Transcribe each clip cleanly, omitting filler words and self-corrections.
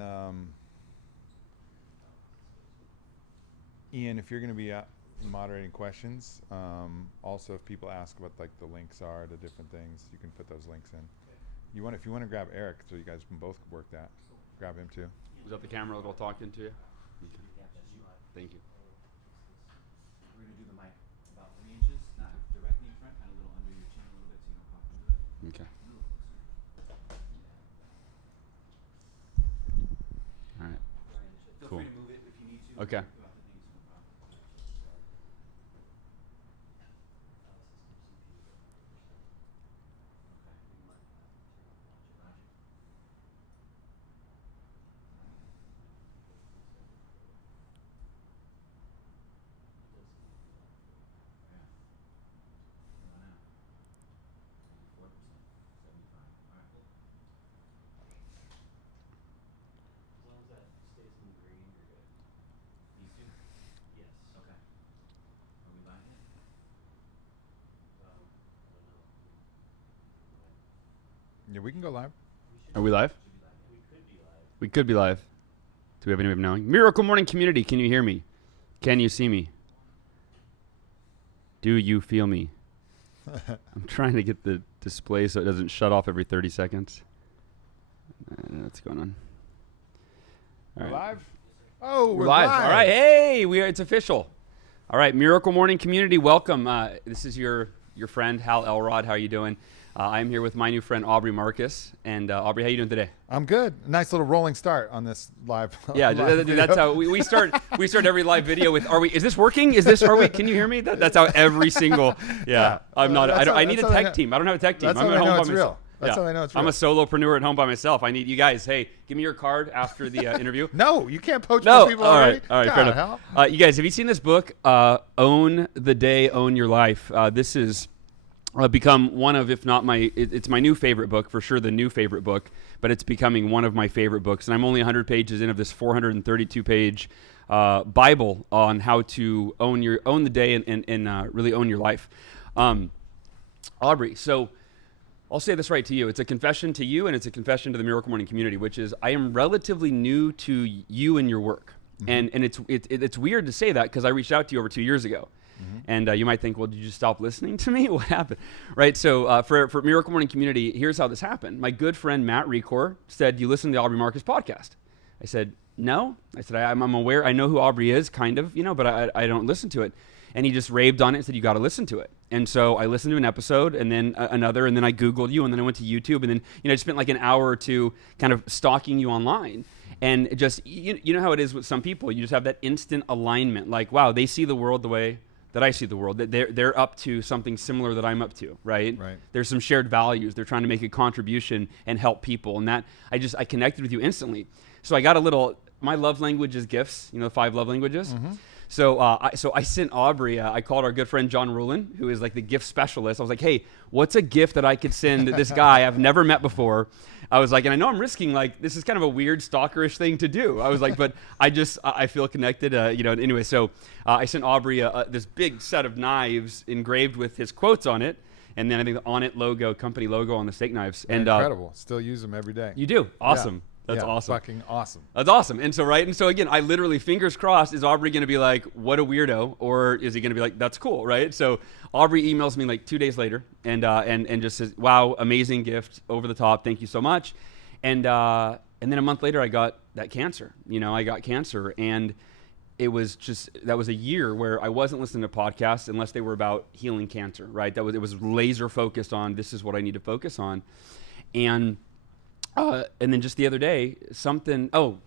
And Ian, if you're going to be moderating questions, also if people ask what like the links are to different things, you can put those links in. If you want to grab Eric, so you guys can both work that, grab him too. Is that the camera that'll talk into you? Okay. Thank you. We're going to do the mic about 3 inches, not directly in front, kind of a little under your chin a little bit so you don't pop into it. Okay. All right. Feel Cool. free to move it if you need to. Okay. Yeah, we can go live. Are we live? We could be live. Do we have any way of knowing? Miracle Morning Community, can you hear me? Can you see me? Do you feel me? I'm trying to get the display so it doesn't shut off every 30 seconds. What's going on? All We're right. live? Oh, we're live. live. All right. Hey, it's official. All right, Miracle Morning Community, welcome. This is your friend, Hal Elrod. How are you doing? I'm here with my new friend, Aubrey Marcus. And Aubrey, how you doing today? I'm good. Nice little rolling start on this live. Yeah, live that's how we start. We start every live video with, is this working? Can you hear me? That's how every single, I'm not, I need a tech team. I don't have a tech team. That's I'm how at I know home by it's real. myself. That's how I know it's real. I'm a solopreneur at home by myself. I need you guys. Hey, give me your card after the interview. No, you can't poach No, people all already. right, fair God, enough. hell. You guys, have you seen this book, Own the Day, Own Your Life? This is become one of, if not it's my new favorite book, for sure the new favorite book, but it's becoming one of my favorite books. And I'm only 100 pages in of this 432-page Bible on how to own the day and really own your life. Aubrey, so I'll say this right to you. It's a confession to you and it's a confession to the Miracle Morning community, which is I am relatively new to you and your work. Mm-hmm. And it's weird to say that because I reached out to you over 2 years ago. Mm-hmm. And you might think, well, did you just stop listening to me? What happened? Right? So for Miracle Morning Community, here's how this happened. My good friend Matt Recor said, you listen to the Aubrey Marcus podcast. I said, no. I said, I'm aware. I know who Aubrey is, kind of, but I don't listen to it. And he just raved on it and said, you got to listen to it. And so I listened to an episode and then another, and then I Googled you, and then I went to YouTube, and then I spent like an hour or two kind of stalking you online. And just, you know how it is with some people, you just have that instant alignment. Like, wow, they see the world the way that I see the world, that they're up to something similar that I'm up to, right? There's some shared values. They're trying to make a contribution and help people. And that, I connected with you instantly. So I got my love language is gifts, the 5 love languages. Mm-hmm. So I sent Aubrey, I called our good friend John Rulin, who is like the gift specialist. I was like, hey, what's a gift that I could send this guy I've never met before? I was like, and I know I'm risking, this is kind of a weird stalkerish thing to do. I was like, but I feel connected, anyway. So I sent Aubrey this big set of knives engraved with his quotes on it. And then I think the On It logo, company logo on the steak knives. And incredible. Still use them every day. You do? Awesome. Yeah. That's awesome. Fucking awesome. That's awesome. And so again, I literally, fingers crossed, is Aubrey going to be like, what a weirdo? Or is he going to be like, that's cool, right? So Aubrey emails me like 2 days later and just says, wow, amazing gift, over the top, thank you so much. And then a month later, I got that cancer. I got cancer, and it was that was a year where I wasn't listening to podcasts unless they were about healing cancer, right? It was laser focused on, this is what I need to focus on. And then just the other day,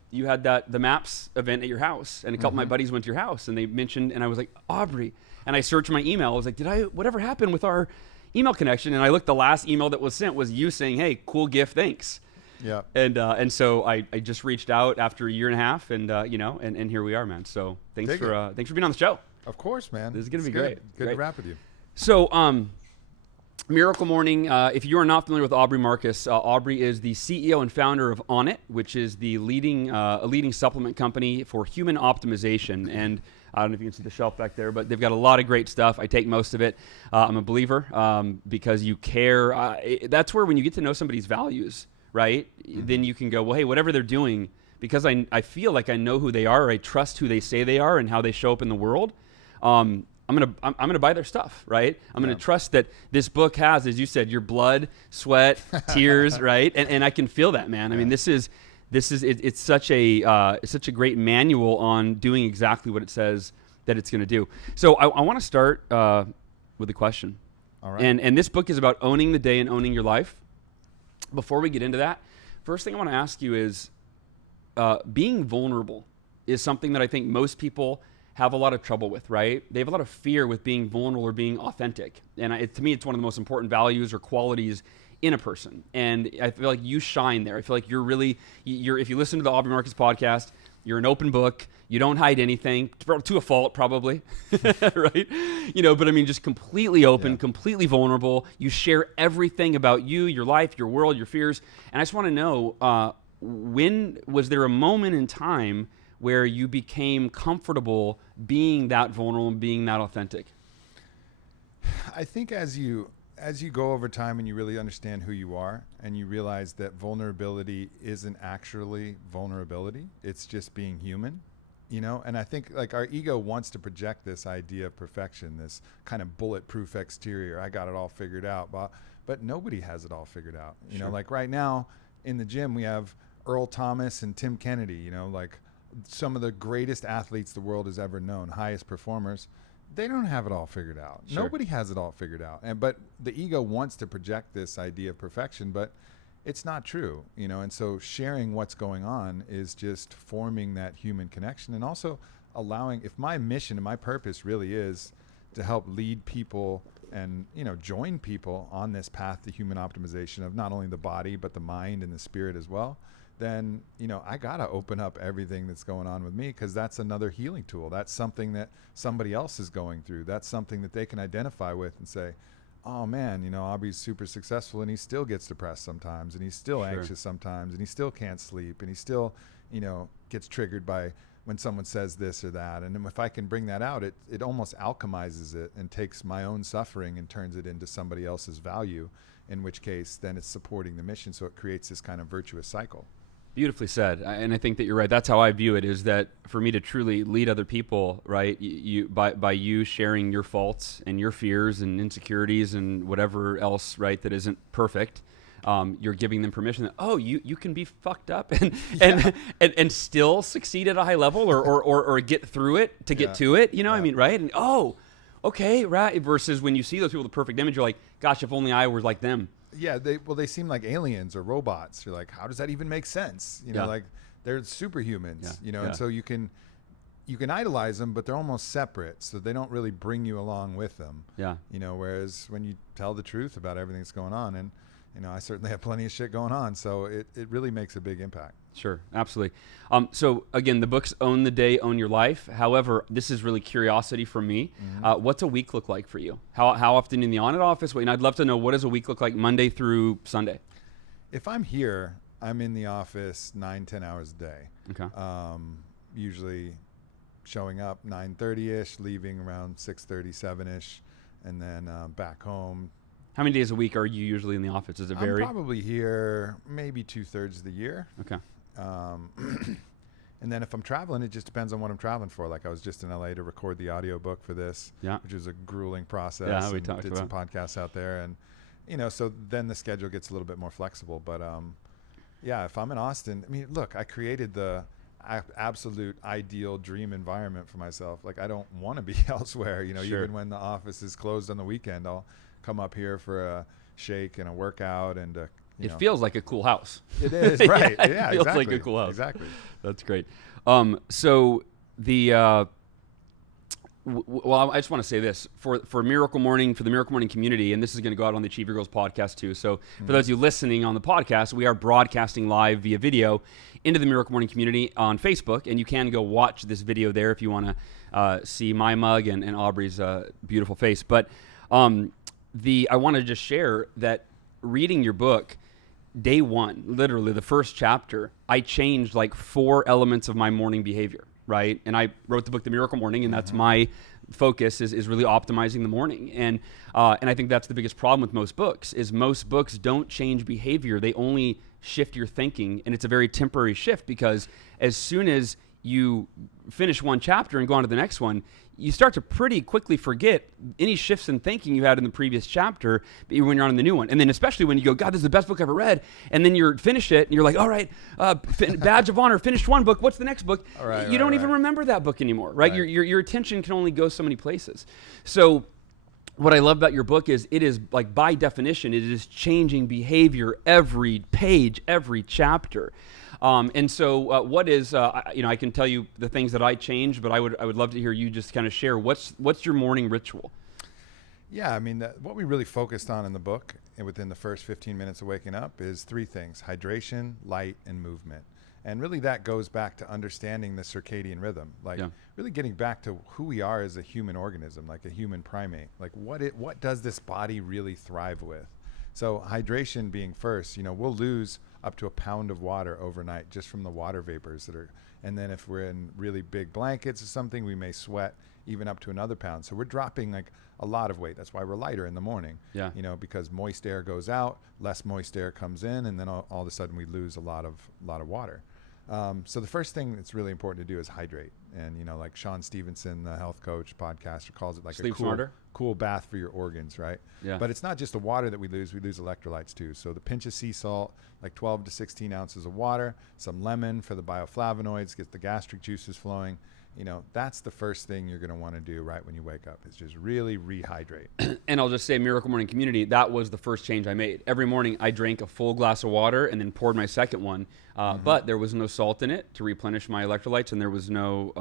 you had the MAPS event at your house, and a couple of my buddies went to your house, and they mentioned, and I was like, Aubrey, and I searched my email. I was like, whatever happened with our email connection? And I looked, the last email that was sent was you saying, hey, cool gift, thanks. Yeah. And so I just reached out after a year and a half, and and here we are, man. So thanks for being on the show. Of course, man. This is gonna be great. Good to rap with you. So Miracle Morning, if you are not familiar with Aubrey Marcus, Aubrey is the CEO and founder of On It, which is the leading supplement company for human optimization. And I don't know if you can see the shelf back there, but they've got a lot of great stuff. I take most of it. I'm a believer because you care. That's where when you get to know somebody's values, right, then you can go, well, hey, whatever they're doing because I feel like I know who they are, or I trust who they say they are and how they show up in the world. I'm gonna buy their stuff, right? I'm gonna trust that this book has, as you said, your blood, sweat, tears, right? And I can feel that, man. I mean, it's such a great manual on doing exactly what it says that it's gonna do. So I want to start with a question. All right. And this book is about owning the day and owning your life. Before we get into that, first thing I want to ask you is, being vulnerable is something that I think most people have a lot of trouble with, right? They have a lot of fear with being vulnerable or being authentic. And to me, it's one of the most important values or qualities in a person. And I feel like you shine there. I feel like if you listen to the Aubrey Marcus podcast, you're an open book. You don't hide anything, to a fault probably, right? But I mean, just completely open, completely vulnerable. You share everything about you, your life, your world, your fears. And I just want to know, when was there a moment in time where you became comfortable being that vulnerable and being that authentic? I think as you go over time and you really understand who you are and you realize that vulnerability isn't actually vulnerability, it's just being human, and I think like our ego wants to project this idea of perfection, this kind of bulletproof exterior. I got it all figured out, but nobody has it all figured out. Like right now in the gym, we have Earl Thomas and Tim Kennedy, like some of the greatest athletes the world has ever known, highest performers. They don't have it all figured out. Sure. Nobody has it all figured out. But the ego wants to project this idea of perfection, but it's not true, and so sharing what's going on is just forming that human connection, and also allowing, if my mission and my purpose really is to help lead people and, join people on this path to human optimization of not only the body, but the mind and the spirit as well, then, I got to open up everything that's going on with me, because that's another healing tool. That's something that somebody else is going through. That's something that they can identify with and say, oh man, Aubrey's super successful and he still gets depressed sometimes, and he's still anxious sometimes, and he still can't sleep, and he still, gets triggered by when someone says this or that. And if I can bring that out, it almost alchemizes it and takes my own suffering and turns it into somebody else's value, in which case then it's supporting the mission. So it creates this kind of virtuous cycle. Beautifully said. And I think that you're right. That's how I view it, is that for me to truly lead other people, right, by you sharing your faults and your fears and insecurities and whatever else, right, that isn't perfect, you're giving them permission that, you can be fucked up and still succeed at a high level or get through it to get to it, I mean, right? And okay, right, versus when you see those people with the perfect image, you're like, gosh, if only I were like them. Yeah, they seem like aliens or robots. You're like, how does that even make sense? Like they're superhumans, and so you can idolize them, but they're almost separate, so they don't really bring you along with them. Yeah. Whereas when you tell the truth about everything that's going on, and I certainly have plenty of shit going on, so it really makes a big impact. Sure, absolutely. So again, the book's Own the Day, Own Your Life. However, this is really curiosity from me. Mm-hmm. What's a week look like for you? How often in the audit office? And I'd love to know, what does a week look like Monday through Sunday? If I'm here, I'm in the office 9-10 hours a day. Okay. Usually showing up 9:30ish, leaving around 6:30, 7ish, and then back home. How many days a week are you usually in the office? Does it vary? I'm probably here maybe 2/3 of the year. Okay. And then if I'm traveling, it just depends on what I'm traveling for. Like I was just in LA to record the audio book for this, which was a grueling process. Yeah, we did some podcasts out there, and so then the schedule gets a little bit more flexible. But if I'm in Austin, I mean, look, I created the absolute ideal dream environment for myself. Like I don't want to be elsewhere. Even when the office is closed on the weekend, I'll come up here for a shake and a workout and it feels like a cool house. It is, right. Yeah, it feels exactly. like a cool house. Exactly. That's great. So the well, I just want to say this for Miracle Morning, for the Miracle Morning community, and this is going to go out on the Achieve Your Goals podcast too. So for those of you listening on the podcast, we are broadcasting live via video into the Miracle Morning community on Facebook, and you can go watch this video there if you want to see my mug and Aubrey's beautiful face. But I want to just share that reading your book, day one, literally the first chapter, I changed like 4 elements of my morning behavior, right? And I wrote the book, The Miracle Morning, and that's my focus is really optimizing the morning. And I think that's the biggest problem with most books is most books don't change behavior. They only shift your thinking, and it's a very temporary shift because as soon as you finish one chapter and go on to the next one, you start to pretty quickly forget any shifts in thinking you had in the previous chapter when you're on the new one. And then especially when you go, God, this is the best book I've ever read. And then you're finish it and you're like, all right, badge of honor, finished one book. What's the next book? You don't even remember that book anymore, right? Your attention can only go so many places. So what I love about your book is it is like by definition, it is changing behavior every page, every chapter. And so what is, I can tell you the things that I changed, but I would love to hear you just kind of share what's your morning ritual? Yeah, I mean, what we really focused on in the book and within the first 15 minutes of waking up is 3 things: hydration, light, and movement. And really that goes back to understanding the circadian rhythm, like really getting back to who we are as a human organism, like a human primate. Like what does this body really thrive with? So hydration being first, we'll lose up to a pound of water overnight just from the water vapors that are, and then if we're in really big blankets or something, we may sweat even up to another pound. So we're dropping like a lot of weight. That's why we're lighter in the morning, because moist air goes out, less moist air comes in, and then all of a sudden we lose a lot of water. So the first thing that's really important to do is hydrate. And, like Sean Stevenson, the health coach podcaster, calls it like Sleep a smarter. Cool bath for your organs, right? Yeah. But it's not just the water that we lose electrolytes too. So the pinch of sea salt, like 12 to 16 ounces of water, some lemon for the bioflavonoids, get the gastric juices flowing. That's the first thing you're going to want to do right when you wake up is just really rehydrate. And I'll just say, Miracle Morning Community, that was the first change I made. Every morning I drank a full glass of water and then poured my second one. But there was no salt in it to replenish my electrolytes, and there was no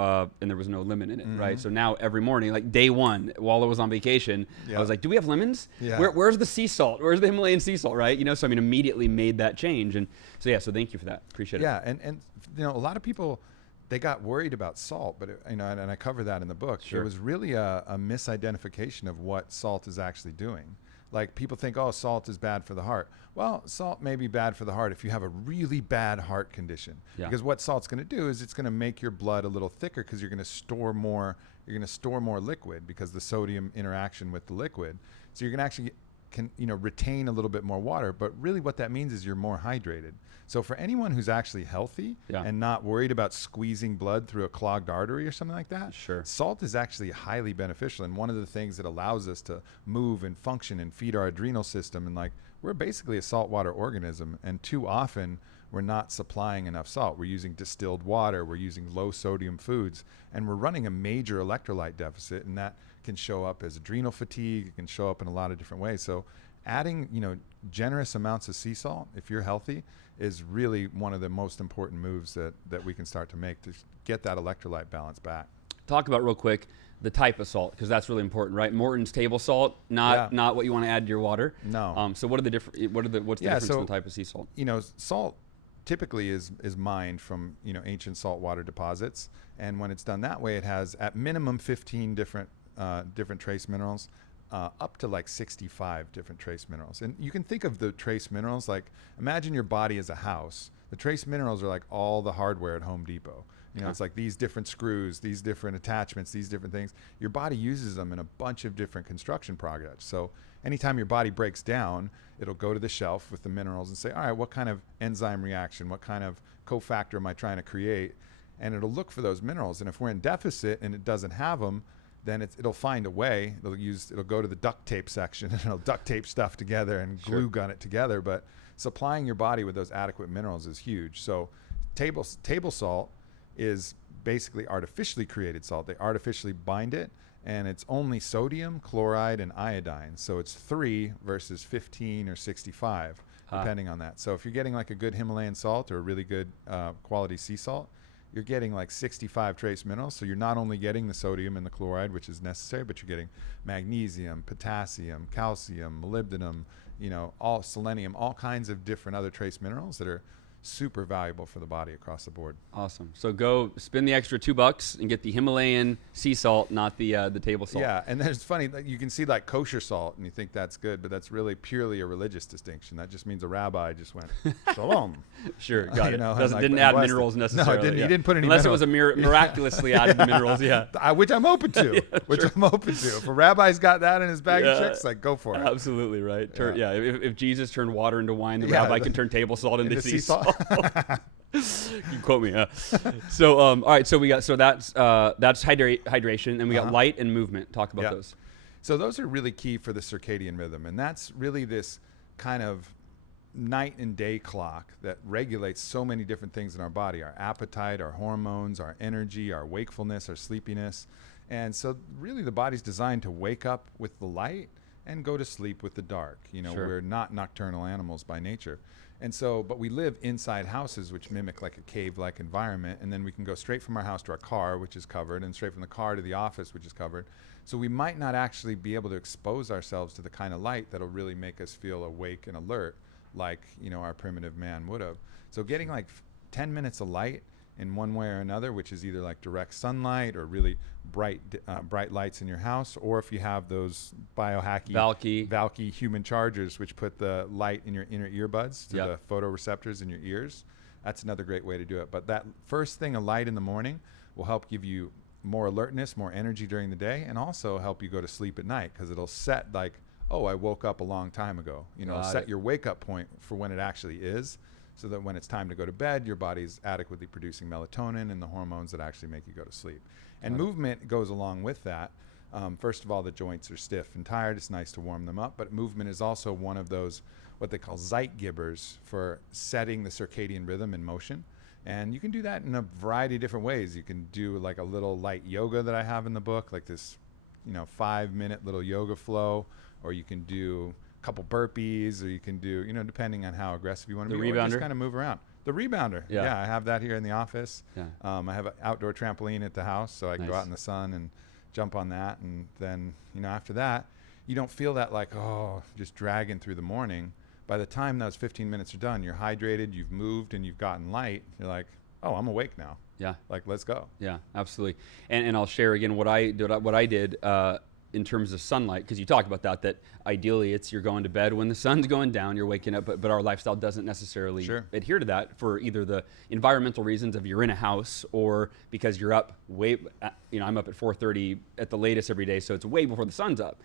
lemon in it, right? So now every morning, like day one, while I was on vacation, I was like, do we have lemons? Yeah. Where's the sea salt? Where's the Himalayan sea salt, right? So immediately made that change. And so thank you for that. Appreciate it. Yeah, and a lot of people, they got worried about salt, but and I cover that in the book. Sure. There was really a misidentification of what salt is actually doing. Like people think, oh, salt is bad for the heart. Well, salt may be bad for the heart if you have a really bad heart condition. Yeah. Because what salt's going to do is it's going to make your blood a little thicker because you're going to store more liquid because the sodium interaction with the liquid. So you're going to actually retain a little bit more water, but really what that means is you're more hydrated. So for anyone who's actually healthy and not worried about squeezing blood through a clogged artery or something like that, salt is actually highly beneficial. And one of the things that allows us to move and function and feed our adrenal system, and we're basically a saltwater organism, and too often we're not supplying enough salt. We're using distilled water, we're using low sodium foods, and we're running a major electrolyte deficit, and that can show up as adrenal fatigue. It can show up in a lot of different ways. So adding, generous amounts of sea salt, if you're healthy, is really one of the most important moves that we can start to make to get that electrolyte balance back. Talk about real quick the type of salt, because that's really important, right? Morton's table salt, not what you want to add to your water. No. So what's the difference in the type of sea salt? Salt typically is mined from ancient saltwater deposits, and when it's done that way, it has at minimum 15 different trace minerals, up to like 65 different trace minerals. And you can think of the trace minerals like, imagine your body as a house. The trace minerals are like all the hardware at Home Depot. It's like these different screws, these different attachments, these different things. Your body uses them in a bunch of different construction projects. So anytime your body breaks down, it'll go to the shelf with the minerals and say, all right, what kind of enzyme reaction, what kind of cofactor am I trying to create? And it'll look for those minerals. And if we're in deficit and it doesn't have them, then it'll find a way. It'll go to the duct tape section and it'll duct tape stuff together and glue gun it together. But supplying your body with those adequate minerals is huge. So table salt is basically artificially created salt. They artificially bind it, and it's only sodium, chloride, and iodine. So it's 3 versus 15 or 65, depending on that. So if you're getting like a good Himalayan salt or a really good quality sea salt, you're getting like 65 trace minerals. So you're not only getting the sodium and the chloride, which is necessary, but you're getting magnesium, potassium, calcium, molybdenum, all selenium, all kinds of different other trace minerals that are super valuable for the body across the board. Awesome. So go spend the extra $2 and get the Himalayan sea salt, not the table salt. Yeah, and it's funny that you can see like kosher salt and you think that's good, but that's really purely a religious distinction. That just means a rabbi just went shalom. Sure, got You it. know, Doesn't, like, didn't and add blessed minerals it. necessarily. No, it didn't, he didn't put any unless minerals. it was miraculously added minerals. Yeah. Which I'm open to. I'm open to. If a rabbi's got that in his bag of tricks, like go for it. Absolutely right. If Jesus turned water into wine, the Yeah, rabbi can turn table salt into sea salt. You quote me. So all right. So that's hydration, and we got light and movement. Talk about those. So those are really key for the circadian rhythm, and that's really this kind of night and day clock that regulates so many different things in our body: our appetite, our hormones, our energy, our wakefulness, our sleepiness. And so really the body's designed to wake up with the light and go to sleep with the dark. You know, Sure. we're not nocturnal animals by nature. And so, but we live inside houses which mimic like a cave-like environment, and then we can go straight from our house to our car, which is covered, and straight from the car to the office, which is covered. So we might not actually be able to expose ourselves to the kind of light that'll really make us feel awake and alert like, you know, our primitive man would have. So getting like 10 minutes of light in one way or another, which is either like direct sunlight or really bright lights in your house, or if you have those biohacky Valky human chargers, which put the light in your inner earbuds to the photoreceptors in your ears. That's another great way to do it. But that first thing of light in the morning will help give you more alertness, more energy during the day, and also help you go to sleep at night, because it'll set like, oh, I woke up a long time ago. You know, set your wake up point for when it actually is, so that when it's time to go to bed, your body's adequately producing melatonin and the hormones that actually make you go to sleep. And movement goes along with that. First of all, the joints are stiff and tired. It's nice to warm them up. But movement is also one of those, what they call Zeitgebers, for setting the circadian rhythm in motion. And you can do that in a variety of different ways. You can do like a little light yoga that I have in the book, like this, 5-minute little yoga flow, or you can do couple burpees, or you can do, depending on how aggressive you want to be, or just kind of move around. The rebounder. Yeah, I have that here in the office. Yeah. I have an outdoor trampoline at the house, so I can go out in the sun and jump on that. And then, after that, you don't feel that like, just dragging through the morning. By the time those 15 minutes are done, you're hydrated, you've moved, and you've gotten light. You're like, oh, I'm awake now. Yeah. Like, let's go. Yeah, absolutely. And I'll share again what I did in terms of sunlight, because you talk about that ideally it's you're going to bed when the sun's going down, you're waking up, but our lifestyle doesn't necessarily adhere to that for either the environmental reasons of you're in a house, or because you're up I'm up at 4:30 at the latest every day, so it's way before the sun's up.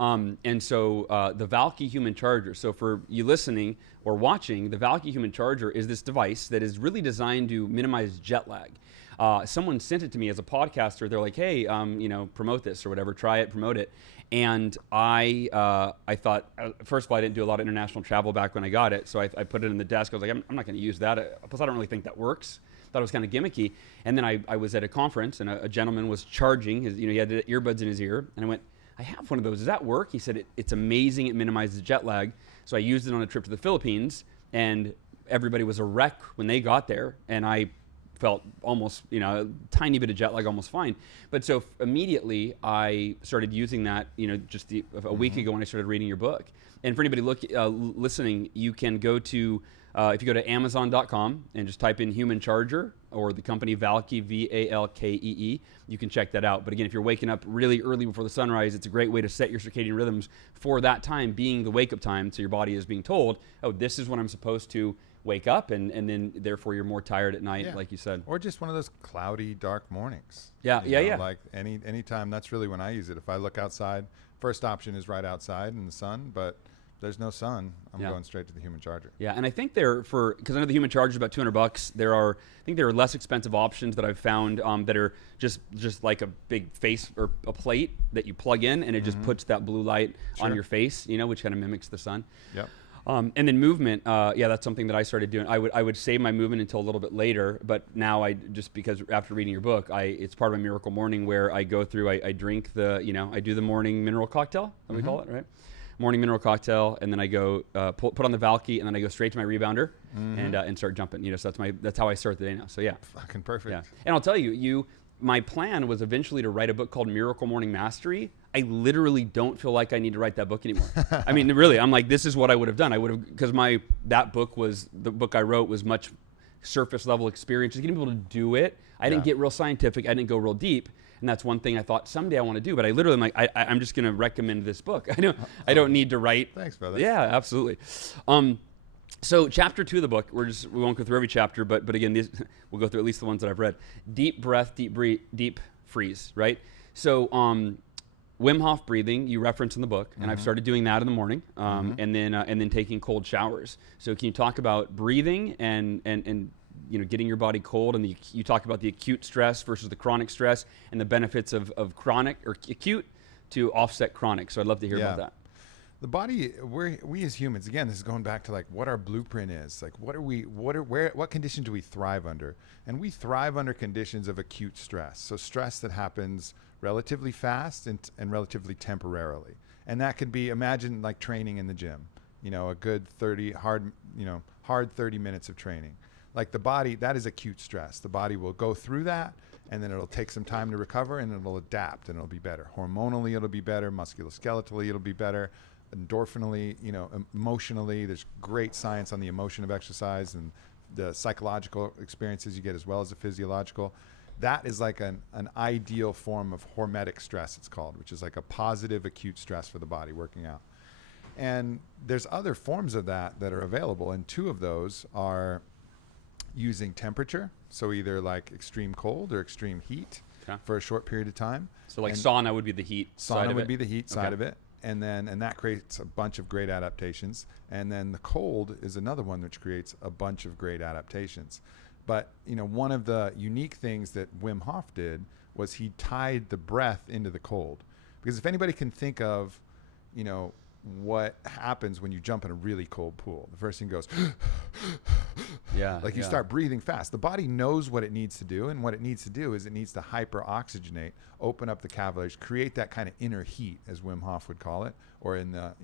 And so the Valky Human Charger, so for you listening or watching, the Valky Human Charger is this device that is really designed to minimize jet lag. Someone sent it to me as a podcaster. They're like, hey, promote this or whatever, try it, promote it. And I thought, first of all, I didn't do a lot of international travel back when I got it. So I put it in the desk. I was like, I'm not going to use that. Plus, I don't really think that works. Thought it was kind of gimmicky. And then I was at a conference, and a gentleman was charging his, he had the earbuds in his ear. And I went, I have one of those. Does that work? He said, it's amazing. It minimizes jet lag. So I used it on a trip to the Philippines, and everybody was a wreck when they got there. And I felt almost, a tiny bit of jet lag, almost fine. But so immediately I started using that, just a week ago when I started reading your book. And for anybody listening, you can go to, if you go to Amazon.com and just type in Human Charger or the company Valky, Valkee, you can check that out. But again, if you're waking up really early before the sunrise, it's a great way to set your circadian rhythms for that time being the wake up time. So your body is being told, oh, this is when I'm supposed to wake up, and then therefore you're more tired at night, like you said. Or just one of those cloudy, dark mornings. Yeah. Like any time, that's really when I use it. If I look outside, first option is right outside in the sun, but there's no sun, I'm going straight to the Human Charger. Yeah, and I think because I know the Human Charger is about $200. There are less expensive options that I've found that are just like a big face or a plate that you plug in, and it just puts that blue light on your face, which kind of mimics the sun. Yep. And then movement, that's something that I started doing. I would save my movement until a little bit later, but now because after reading your book, it's part of my miracle morning where I go through, I drink I do the morning mineral cocktail, we call it, right? Morning mineral cocktail, and then I go put on the Valky, and then I go straight to my rebounder and start jumping. So that's how I start the day now. So yeah, fucking perfect. Yeah, and I'll tell you, my plan was eventually to write a book called Miracle Morning Mastery. I literally don't feel like I need to write that book anymore. I mean, really, I'm like, this is what I would have done. I would have, because the book I wrote was much surface level experience, just getting people to do it. I didn't get real scientific. I didn't go real deep. And that's one thing I thought someday I want to do, but I literally am like, I'm just going to recommend this book. I don't need to write. Thanks, brother. Yeah, absolutely. So chapter 2 of the book, we won't go through every chapter, but again, we'll go through at least the ones that I've read. Deep breath, deep freeze, right? So Wim Hof breathing, you reference in the book, and I've started doing that in the morning, and then taking cold showers. So can you talk about breathing and getting your body cold, and you talk about the acute stress versus the chronic stress, and the benefits of chronic or acute to offset chronic. So I'd love to hear about that. The body, we as humans, again, this is going back to like what our blueprint is. Like what condition do we thrive under? And we thrive under conditions of acute stress. So stress that happens relatively fast and relatively temporarily. And that could be, imagine like training in the gym, a good hard 30 minutes of training. Like the body, that is acute stress. The body will go through that, and then it'll take some time to recover, and it'll adapt, and it'll be better. Hormonally, it'll be better. Musculoskeletally, it'll be better. Endorphinally, emotionally, there's great science on the emotion of exercise and the psychological experiences you get as well as the physiological. That is like an ideal form of hormetic stress, it's called, which is like a positive acute stress for the body working out. And there's other forms of that are available, and 2 of those are using temperature, so either like extreme cold or extreme heat for a short period of time. So like sauna would be the heat side of it? Sauna would be the heat side of it. And that creates a bunch of great adaptations. And then the cold is another one which creates a bunch of great adaptations. But, one of the unique things that Wim Hof did was he tied the breath into the cold. Because if anybody can think of, what happens when you jump in a really cold pool, the first thing goes, you start breathing fast. The body knows what it needs to do. And what it needs to do is it needs to hyper-oxygenate, open up the capillaries, create that kind of inner heat, as Wim Hof would call it, or in the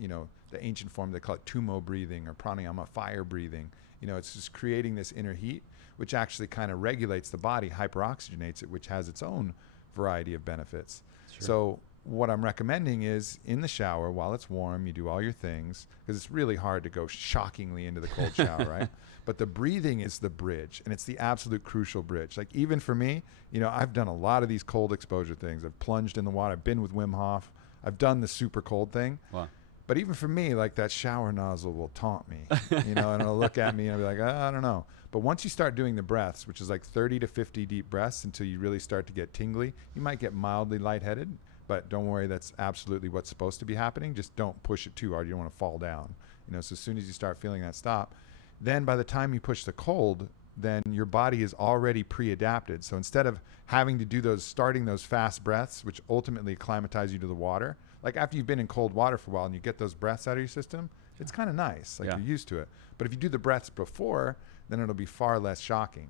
ancient form, they call it tumo breathing or pranayama, fire breathing. It's just creating this inner heat, which actually kind of regulates the body, hyper-oxygenates it, which has its own variety of benefits. Sure. So what I'm recommending is in the shower while it's warm, you do all your things, because it's really hard to go shockingly into the cold shower, right? But the breathing is the bridge, and it's the absolute crucial bridge. Like even for me, I've done a lot of these cold exposure things. I've plunged in the water. I've been with Wim Hof. I've done the super cold thing. Wow. But even for me, like that shower nozzle will taunt me, and it'll look at me and I'll be like, I don't know. But once you start doing the breaths, which is like 30 to 50 deep breaths until you really start to get tingly, you might get mildly lightheaded. But don't worry, that's absolutely what's supposed to be happening. Just don't push it too hard. You don't want to fall down. So as soon as you start feeling that stop, then by the time you push the cold, then your body is already pre-adapted. So instead of having to do starting those fast breaths, which ultimately acclimatize you to the water, like after you've been in cold water for a while and you get those breaths out of your system, it's kind of nice. Like you're used to it. But if you do the breaths before, then it'll be far less shocking.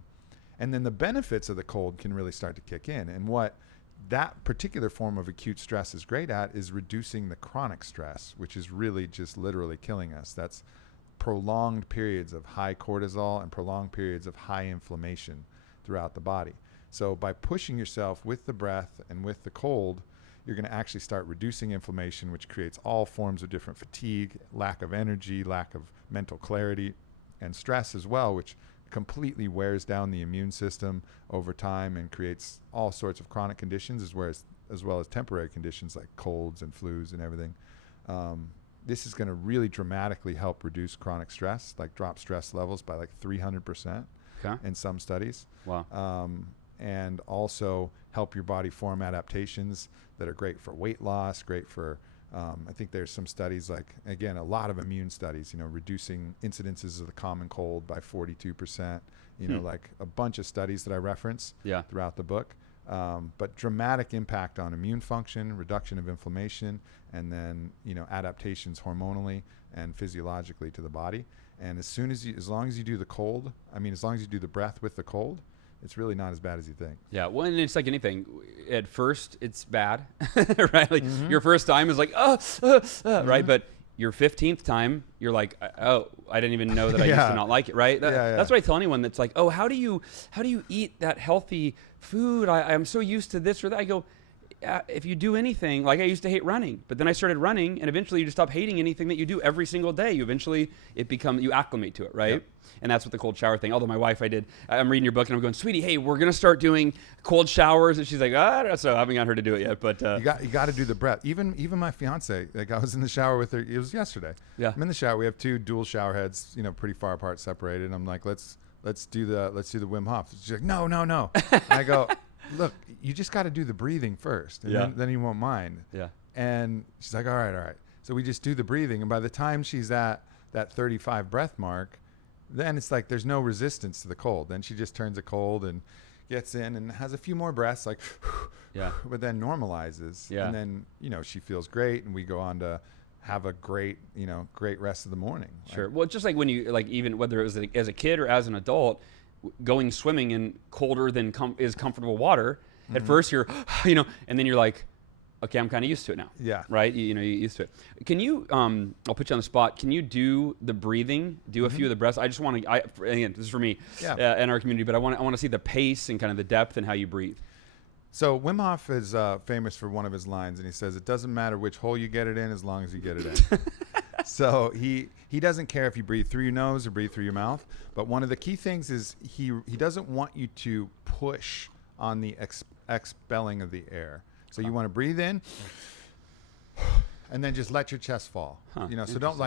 And then the benefits of the cold can really start to kick in. And what that particular form of acute stress is great at is reducing the chronic stress, which is really just literally killing us. That's prolonged periods of high cortisol and prolonged periods of high inflammation throughout the body. So by pushing yourself with the breath and with the cold, you're going to actually start reducing inflammation, which creates all forms of different fatigue, lack of energy, lack of mental clarity, and stress as well, which completely wears down the immune system over time and creates all sorts of chronic conditions as well as temporary conditions like colds and flus and everything. This is going to really dramatically help reduce chronic stress, like drop stress levels by like 300% in some studies. Wow. And also help your body form adaptations that are great for weight loss, great for I think there's some studies, like, again, a lot of immune studies, reducing incidences of the common cold by 42%, like a bunch of studies that I reference throughout the book. But dramatic impact on immune function, reduction of inflammation, and then, adaptations hormonally and physiologically to the body. And as long as you do the breath with the cold, it's really not as bad as you think. Yeah, well, and it's like anything. At first, it's bad, right? Like your first time is like, right? But your 15th time, you're like, oh, I didn't even know that I used to not like it, right? That's what I tell anyone that's like, oh, how do you eat that healthy food? I'm so used to this or that. I go, if you do anything, like I used to hate running, but then I started running, and eventually you just stop hating anything that you do every single day. You eventually, you acclimate to it, right? Yep. And that's what the cold shower thing, although my wife, I'm reading your book and I'm going, sweetie, hey, we're going to start doing cold showers. And she's like, so I haven't got her to do it yet, but. You got to do the breath. Even my fiance, like I was in the shower with her, it was yesterday. Yeah. I'm in the shower. We have 2 dual shower heads, pretty far apart, separated. I'm like, let's do the Wim Hof. She's like, no. And I go, look, you just got to do the breathing first, and then you won't mind. Yeah. And she's like, all right. So we just do the breathing, and by the time she's at that 35 breath mark, then it's like there's no resistance to the cold. Then she just turns it cold and gets in and has a few more breaths, like, but then normalizes. Yeah. And then, she feels great, and we go on to have a great rest of the morning. Sure. Well, just like when you, like, even whether it was as a kid or as an adult, going swimming in colder than is comfortable water, at first you're, and then you're like, okay, I'm kind of used to it now. Yeah. Right? You're used to it. Can you, I'll put you on the spot. Can you do the breathing, do a few of the breaths? I just want to, again, this is for me in our community, but I want to see the pace and kind of the depth and how you breathe. So Wim Hof is famous for one of his lines, and he says, it doesn't matter which hole you get it in as long as you get it in. So he doesn't care if you breathe through your nose or breathe through your mouth, but one of the key things is he doesn't want you to push on the expelling of the air. So you want to breathe in and then just let your chest fall. So don't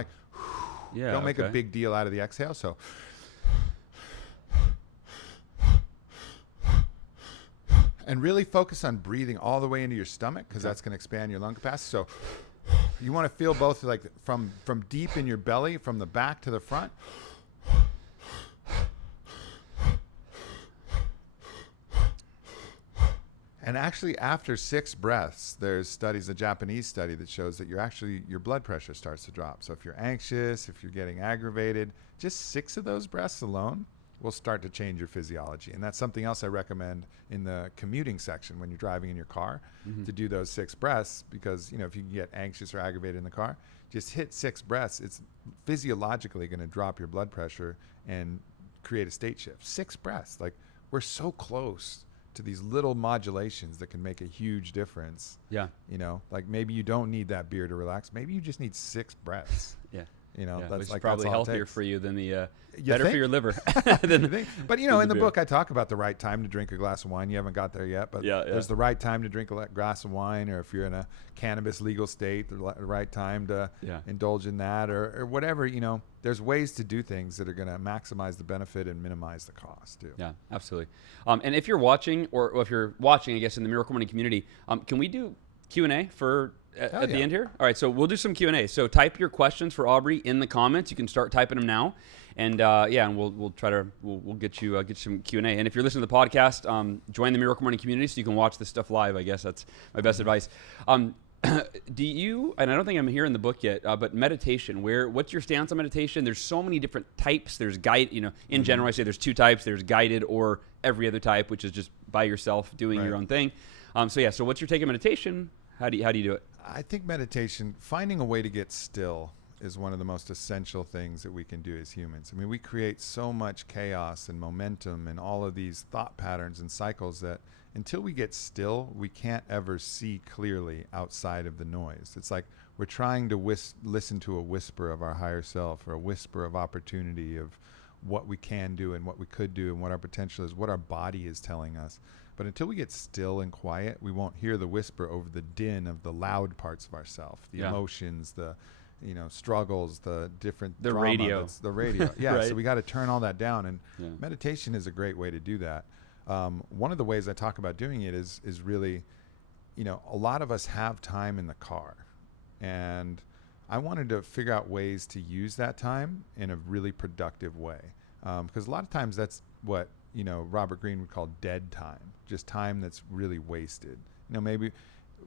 don't make a big deal out of the exhale. So and really focus on breathing all the way into your stomach, because that's going to expand your lung capacity. So you want to feel both, like from deep in your belly, from the back to the front. And actually, after 6 breaths, there's studies, a Japanese study that shows that your blood pressure starts to drop. So if you're anxious, if you're getting aggravated, just 6 of those breaths alone will start to change your physiology. And that's something else I recommend in the commuting section when you're driving in your car, to do those 6 breaths, because if you get anxious or aggravated in the car, just hit 6 breaths. It's physiologically going to drop your blood pressure and create a state shift. 6 breaths. Like, we're so close to these little modulations that can make a huge difference. Yeah. Like maybe you don't need that beer to relax. Maybe you just need 6 breaths. That's which is like, probably that's all it healthier takes. for you than the You better think? for your liver. But in the book I talk about the right time to drink a glass of wine. You haven't got there yet, but there's the right time to drink a glass of wine, or if you're in a cannabis legal state, the right time to indulge in that, or whatever. There's ways to do things that are going to maximize the benefit and minimize the cost too. Yeah, absolutely. And if you're watching, or if you're watching, I guess, in the Miracle Morning community, can we do Q&A for at the end here? All right, so we'll do some Q&A. So type your questions for Aubrey in the comments. You can start typing them now, and and we'll try to we'll get you some Q&A. And if you're listening to the podcast, join the Miracle Morning community so you can watch this stuff live. I guess that's my best advice. Do you, and I don't think I'm here in the book yet, but meditation, what's your stance on meditation? There's so many different types. There's in general, I say there's 2 types. There's guided or every other type, which is just by yourself doing your own thing. So what's your take on meditation? How do you do it? I think meditation, finding a way to get still, is one of the most essential things that we can do as humans. I mean, we create so much chaos and momentum and all of these thought patterns and cycles that until we get still, we can't ever see clearly outside of the noise. It's like we're trying to listen to a whisper of our higher self, or a whisper of opportunity of what we can do and what we could do and what our potential is, what our body is telling us. But until we get still and quiet, we won't hear the whisper over the din of the loud parts of ourself, the emotions, the struggles, the different the drama radio. The radio. Yeah, Right. so we got to turn all that down, and meditation is a great way to do that. One of the ways I talk about doing it is really, a lot of us have time in the car, and I wanted to figure out ways to use that time in a really productive way, because a lot of times that's what Robert Greene would call dead time, just time that's really wasted. Maybe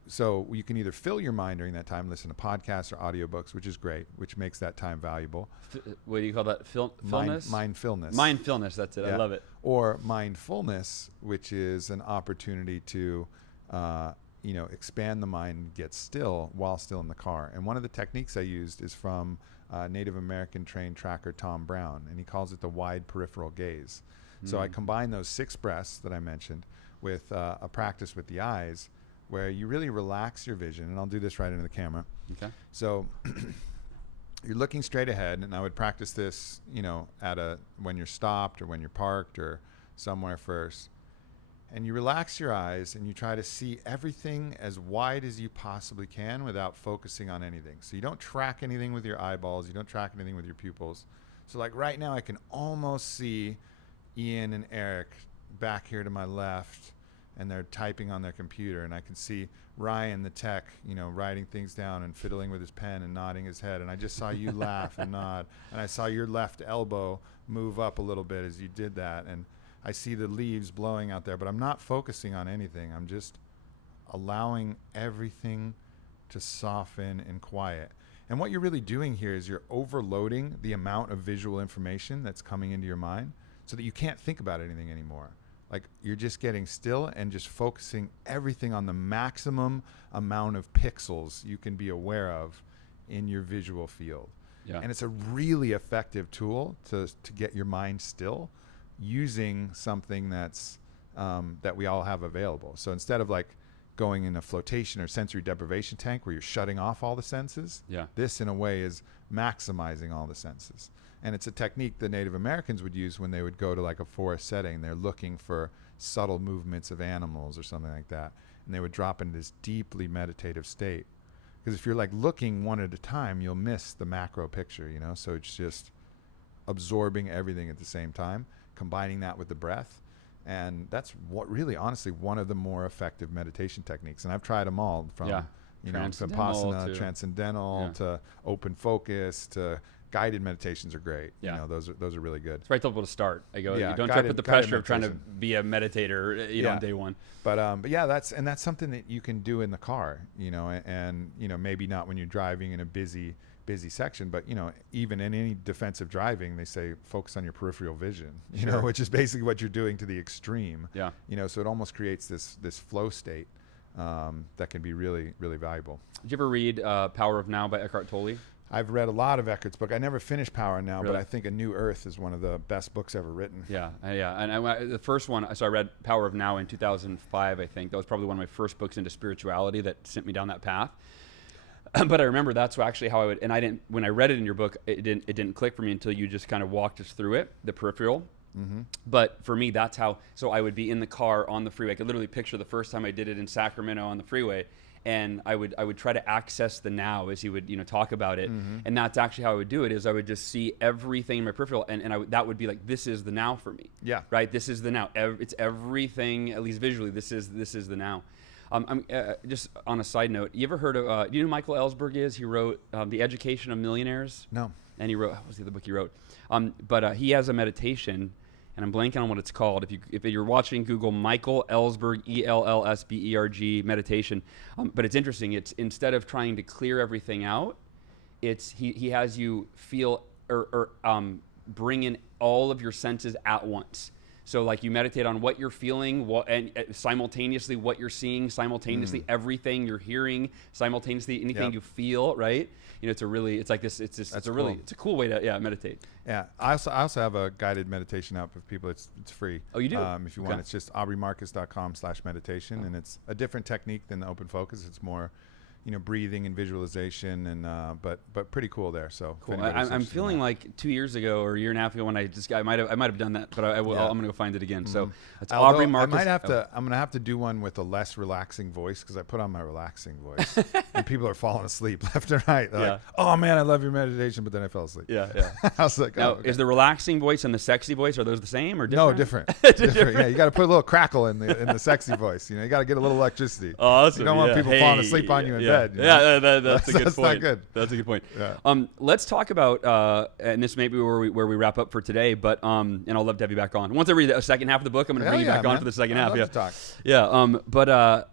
so you can either fill your mind during that time, listen to podcasts or audiobooks, which is great, which makes that time valuable. What do you call that? Mindfulness. Mindfulness, that's it. Yeah. I love it. Or mindfulness, which is an opportunity to expand the mind and get still while still in the car. And one of the techniques I used is from Native American trained tracker Tom Brown, and he calls it the wide peripheral gaze. So I combine those 6 breaths that I mentioned with a practice with the eyes, where you really relax your vision. And I'll do this right into the camera. Okay. So you're looking straight ahead, and I would practice this, when you're stopped or when you're parked or somewhere first. And you relax your eyes and you try to see everything as wide as you possibly can without focusing on anything. So you don't track anything with your eyeballs. You don't track anything with your pupils. So like right now I can almost see Ian and Eric back here to my left, and they're typing on their computer, and I can see Ryan, the tech, writing things down and fiddling with his pen and nodding his head. And I just saw you laugh and nod, and I saw your left elbow move up a little bit as you did that. And I see the leaves blowing out there, but I'm not focusing on anything. I'm just allowing everything to soften and quiet. And what you're really doing here is you're overloading the amount of visual information that's coming into your mind so that you can't think about anything anymore. Like you're just getting still and just focusing everything on the maximum amount of pixels you can be aware of in your visual field. Yeah. And it's a really effective tool to get your mind still, using something that's that we all have available. So instead of like going in a flotation or sensory deprivation tank where you're shutting off all the senses, this in a way is maximizing all the senses. And it's a technique the Native Americans would use when they would go to like a forest setting. They're looking for subtle movements of animals or something like that, and they would drop into this deeply meditative state. Because if you're like looking one at a time, you'll miss the macro picture, so it's just absorbing everything at the same time, combining that with the breath. And that's what really, honestly, one of the more effective meditation techniques. And I've tried them all from, Vipassana, transcendental to open focus to guided meditations are great. Those are really good. It's right to start. You don't try to put the pressure of trying to be a meditator, on day one. But yeah, that's something that you can do in the car, and maybe not when you're driving in a busy section, but even in any defensive driving, they say focus on your peripheral vision, which is basically what you're doing to the extreme. So it almost creates this flow state that can be really, really valuable. Did you ever read Power of Now by Eckhart Tolle? I've read a lot of Eckhart's book. I never finished Power Now, but I think A New Earth is one of the best books ever written. And the first one, so I read Power of Now in 2005, I think. That was probably one of my first books into spirituality that sent me down that path. But I remember that's actually how I would, and I didn't, when I read it in your book, it didn't click for me until you just kind of walked us through it, the peripheral. Mm-hmm. But for me, that's how, so I would be in the car on the freeway. I could literally picture the first time I did it in Sacramento on the freeway. And I would try to access the now as he would, talk about it. Mm-hmm. And that's actually how I would do it, is I would just see everything in my peripheral. And that would be like, this is the now for me. Yeah. Right? This is the now. It's everything, at least visually, this is the now. I'm just on a side note, you ever heard of, do you know who Michael Ellsberg is? He wrote The Education of Millionaires. No. And he wrote, what was the other book he wrote? But he has a meditation, and I'm blanking on what it's called. If you're watching, Google Michael Ellsberg, Ellsberg meditation. But it's interesting. It's instead of trying to clear everything out, it's he has you feel or bring in all of your senses at once. So like you meditate on what you're feeling, and simultaneously what you're seeing, simultaneously everything you're hearing, simultaneously anything you feel, right? It's a cool way to meditate. Yeah, I also have a guided meditation app for people. It's free. Oh, you do? If you want, it's just aubreymarcus.com/meditation, and it's a different technique than the open focus. It's more, breathing and visualization, and but pretty cool there. So cool. I'm feeling like 2 years ago or a year and a half ago when I might have done that, but I'm gonna go find it again. Mm-hmm. So it's Aubrey Marcus. I'm gonna have to do one with a less relaxing voice, because I put on my relaxing voice and people are falling asleep left and right. They're like, oh man, I love your meditation, but then I fell asleep. Yeah. I was like, now, is the relaxing voice and the sexy voice, are those the same or different? No, different. Different. Yeah, you got to put a little crackle in the sexy voice. You got to get a little electricity. Awesome. You don't want people falling asleep on you in bed. That's a good point. Not good. That's a good point. Yeah. Let's talk about, and this may be where we wrap up for today, but and I'll love to have you back on. Once I read the second half of the book, I'm going to bring you back on for the second half. Love to talk. Yeah. But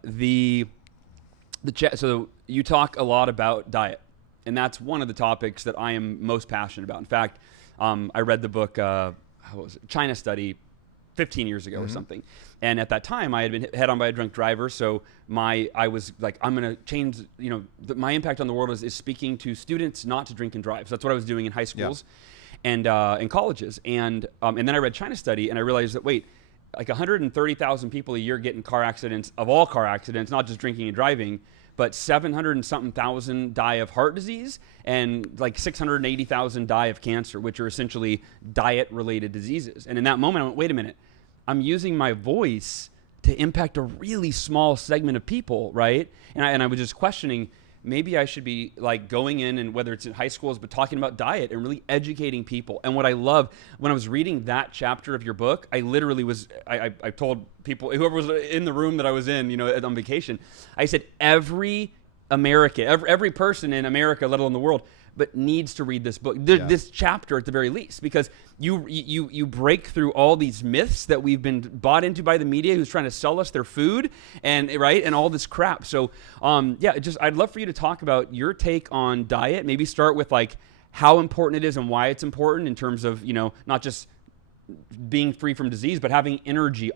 so you talk a lot about diet, and that's one of the topics that I am most passionate about. In fact, I read the book, China Study 15 years ago or something. And at that time, I had been head on by a drunk driver. So I was like, I'm going to change, my impact on the world is speaking to students not to drink and drive. So that's what I was doing in high schools and in colleges. And then I read China Study, and I realized that, wait, like 130,000 people a year get in car accidents, of all car accidents, not just drinking and driving, but 700 and something thousand die of heart disease, and like 680,000 die of cancer, which are essentially diet-related diseases. And in that moment, I went, wait a minute, I'm using my voice to impact a really small segment of people, right? And I was just questioning, maybe I should be like going in, and whether it's in high schools, but talking about diet and really educating people. And what I love, when I was reading that chapter of your book, I literally was, I told people, whoever was in the room that I was in, on vacation, I said, every American, every person in America, let alone the world, but needs to read this book, this chapter at the very least, because you break through all these myths that we've been bought into by the media, who's trying to sell us their food and all this crap. So I'd love for you to talk about your take on diet. Maybe start with like how important it is and why it's important in terms of not just being free from disease, but having energy,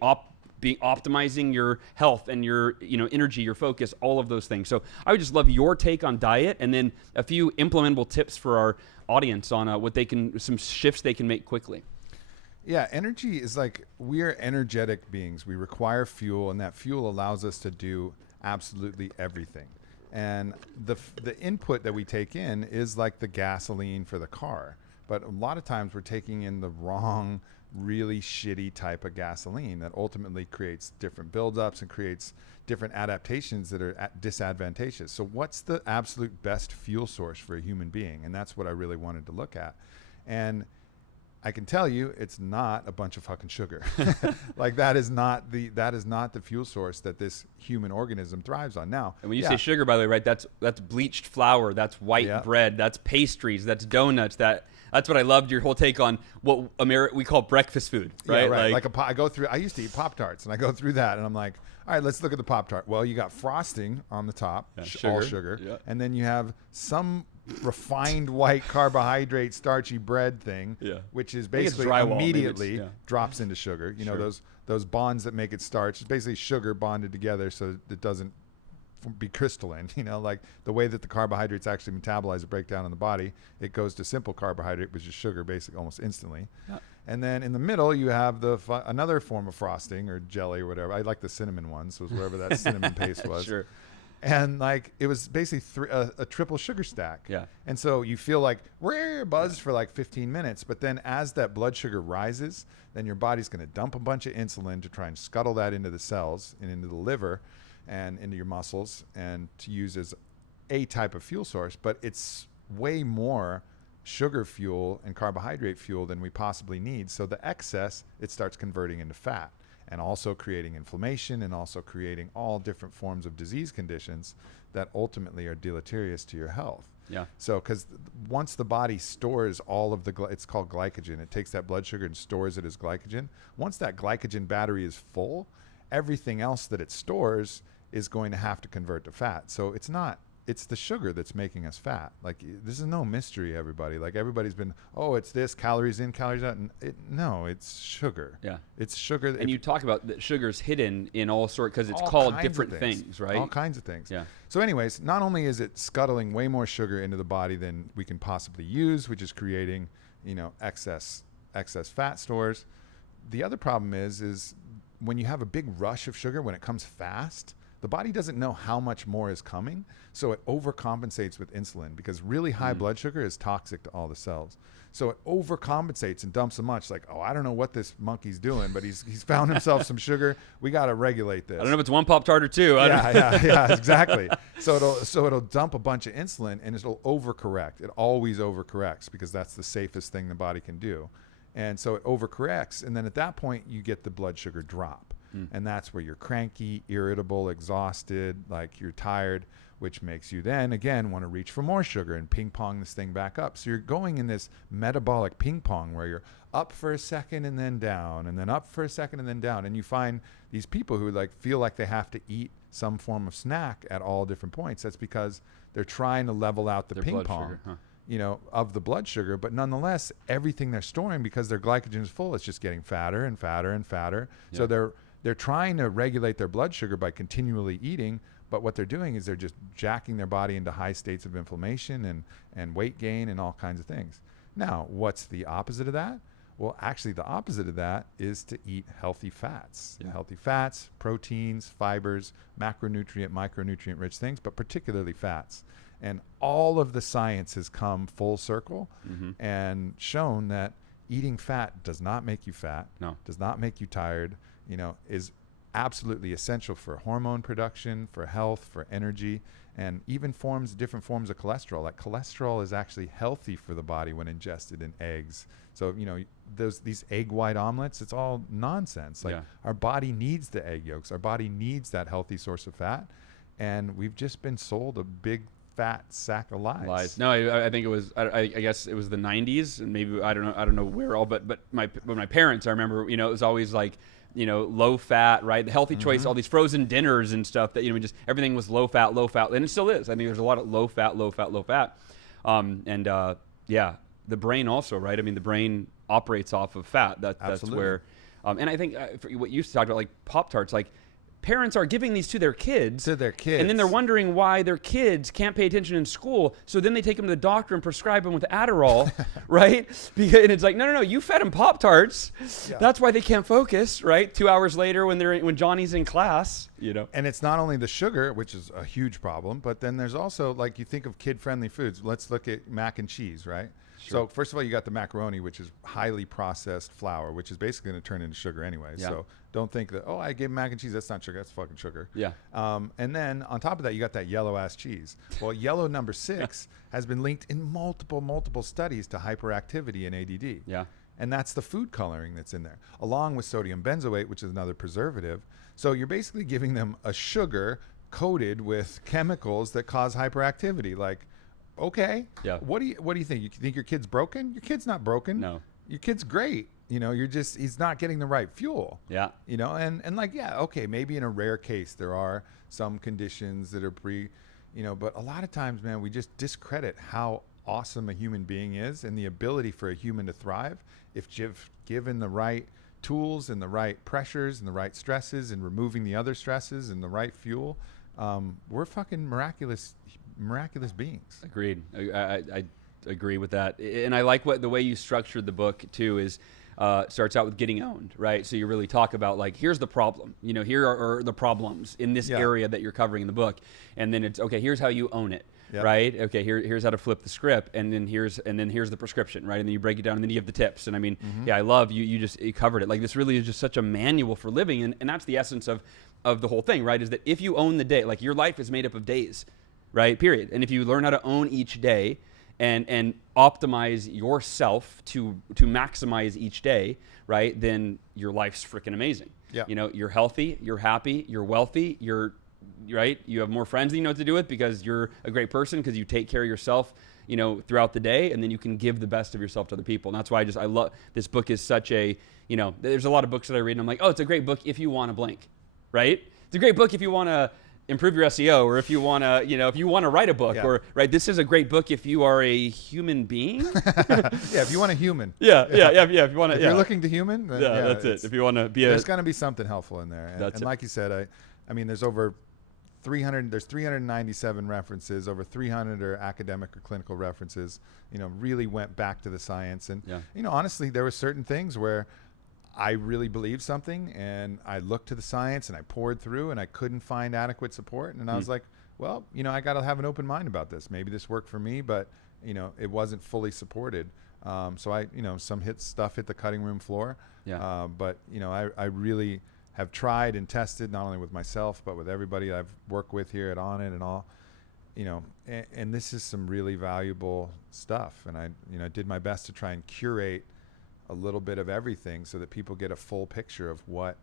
optimizing your health and your energy, your focus, all of those things. So I would just love your take on diet, and then a few implementable tips for our audience on some shifts they can make quickly. Yeah, energy is like, we're energetic beings. We require fuel, and that fuel allows us to do absolutely everything. And the input that we take in is like the gasoline for the car. But a lot of times we're taking in the wrong, really shitty type of gasoline that ultimately creates different buildups and creates different adaptations that are disadvantageous. So what's the absolute best fuel source for a human being? And that's what I really wanted to look at. And I can tell you, it's not a bunch of fucking sugar. Like that is not the fuel source that this human organism thrives on. Now, and when you say sugar, by the way, right, that's bleached flour, that's white bread, that's pastries, that's donuts, that's what I loved your whole take on what we call breakfast food, right? Yeah, right. I used to eat Pop-Tarts, and I go through that, and I'm like, all right, let's look at the Pop-Tart. Well, you got frosting on the top, all sugar, and then you have some refined white carbohydrate starchy bread thing, which is basically immediately drops into sugar. You know, those bonds that make it starch. It's basically sugar bonded together so it doesn't be crystalline, like the way that the carbohydrates actually metabolize and break down in the body, it goes to simple carbohydrate, which is sugar, basically almost instantly. And then in the middle, you have another form of frosting or jelly or whatever. I like the cinnamon ones, so whatever that cinnamon paste was. Sure. And like it was basically a triple sugar stack. Yeah. And so you feel like we're buzzed for like 15 minutes, but then as that blood sugar rises, then your body's going to dump a bunch of insulin to try and scuttle that into the cells and into the liver and into your muscles, and to use as a type of fuel source. But it's way more sugar fuel and carbohydrate fuel than we possibly need. So the excess, it starts converting into fat, and also creating inflammation, and also creating all different forms of disease conditions that ultimately are deleterious to your health. Yeah. So because once the body stores all of it's called glycogen. It takes that blood sugar and stores it as glycogen. Once that glycogen battery is full, everything else that it stores is going to have to convert to fat. So it's the sugar that's making us fat. Like, this is no mystery, everybody. Like, everybody's been, it's this, calories in, calories out. No, it's sugar. Yeah. It's sugar. And you talk about that sugar's hidden in all sorts, because it's called different things, right? All kinds of things. Yeah. So anyways, not only is it scuttling way more sugar into the body than we can possibly use, which is creating, excess fat stores. The other problem is when you have a big rush of sugar, when it comes fast, the body doesn't know how much more is coming, so it overcompensates with insulin, because really high blood sugar is toxic to all the cells. So it overcompensates and dumps so much, like, I don't know what this monkey's doing, but he's found himself some sugar. We got to regulate this. I don't know if it's one Pop-Tart or two. Yeah, exactly. So it'll dump a bunch of insulin, and it'll overcorrect. It always overcorrects, because that's the safest thing the body can do. And so it overcorrects, and then at that point, you get the blood sugar drop. And that's where you're cranky, irritable, exhausted, like you're tired, which makes you then, again, want to reach for more sugar and ping pong this thing back up. So you're going in this metabolic ping pong where you're up for a second and then down, and then up for a second and then down. And you find these people who feel like they have to eat some form of snack at all different points. That's because they're trying to level out the ping pong. Sugar, of the blood sugar, but nonetheless, everything they're storing, because their glycogen is full, it's just getting fatter and fatter and fatter. Yeah. So they're trying to regulate their blood sugar by continually eating, but what they're doing is they're just jacking their body into high states of inflammation and weight gain and all kinds of things. Now, what's the opposite of that? Well, actually, the opposite of that is to eat healthy fats. Yeah. Healthy fats, proteins, fibers, macronutrient, micronutrient-rich things, but particularly fats. And all of the science has come full circle and shown that eating fat does not make you fat, does not make you tired, is absolutely essential for hormone production, for health, for energy, and even different forms of cholesterol. Like cholesterol is actually healthy for the body when ingested in eggs. So, these egg white omelets, it's all nonsense. Like our body needs the egg yolks. Our body needs that healthy source of fat. And we've just been sold a big fat sack of lies. No, I think it was. I guess it was the '90s, and maybe I don't know where all. But my parents, I remember, it was always like, low fat, right? The healthy choice, all these frozen dinners and stuff that just everything was low fat, and it still is. I think there's a lot of low fat. The brain also, right? I mean, the brain operates off of fat. That's where, and I think for what you talked about, like Pop-Tarts, like. Parents are giving these to their kids. And then they're wondering why their kids can't pay attention in school. So then they take them to the doctor and prescribe them with Adderall, right? And it's like, no, you fed them Pop-Tarts. Yeah. That's why they can't focus, right? 2 hours later when Johnny's in class, And it's not only the sugar, which is a huge problem, but then there's also, like, you think of kid-friendly foods. Let's look at mac and cheese, right? Sure. So first of all, you got the macaroni, which is highly processed flour, which is basically going to turn into sugar anyway. Yeah. So don't think that, I gave mac and cheese, that's not sugar, that's fucking sugar. Yeah. And then on top of that, you got that yellow ass cheese. Well, yellow number 6 has been linked in multiple studies to hyperactivity and ADD. Yeah. And that's the food coloring that's in there, along with sodium benzoate, which is another preservative. So you're basically giving them a sugar coated with chemicals that cause hyperactivity. Like, okay. Yeah. What do you think? You think your kid's broken? Your kid's not broken. No. Your kid's great. He's not getting the right fuel. Yeah. And like, okay, maybe in a rare case there are some conditions that are but a lot of times, man, we just discredit how awesome a human being is and the ability for a human to thrive if given the right tools and the right pressures and the right stresses and removing the other stresses and the right fuel. We're fucking miraculous beings. Agreed. I agree with that. And I like the way you structured the book too is starts out with getting owned, right? So you really talk about like, here's the problem, here are the problems in this area that you're covering in the book. And then it's, okay, here's how you own it, right? Okay, here's how to flip the script. And then here's the prescription, right? And then you break it down and then you have the tips. And I mean, I love you covered it. Like this really is just such a manual for living. And that's the essence of the whole thing, right? Is that if you own the day, like your life is made up of days, right? Period. And if you learn how to own each day and optimize yourself to maximize each day, right? Then your life's freaking amazing. Yeah. You're healthy, you're happy, you're wealthy, you're right. You have more friends that you know what to do with because you're a great person because you take care of yourself, throughout the day, and then you can give the best of yourself to other people. And that's why I love this book. Is such a, there's a lot of books that I read and I'm like, oh, it's a great book if you want to blank, right? It's a great book if you want to improve your SEO, or if you want to, if you want to write a book, or right. This is a great book if you are a human being. If you want a human. If you want to. If you're looking to human, then that's it. If you want to be there's going to be something helpful in there. And like you said, I mean, there's over 300. There's 397 references. Over 300 are academic or clinical references. Really went back to the science, and honestly, there were certain things where I really believed something and I looked to the science and I poured through and I couldn't find adequate support. And I was like, well, I got to have an open mind about this. Maybe this worked for me, but it wasn't fully supported. So I, some stuff hit the cutting room floor. Yeah. But I really have tried and tested not only with myself, but with everybody I've worked with here at On It and all, and this is some really valuable stuff. And I did my best to try and curate a little bit of everything so that people get a full picture of what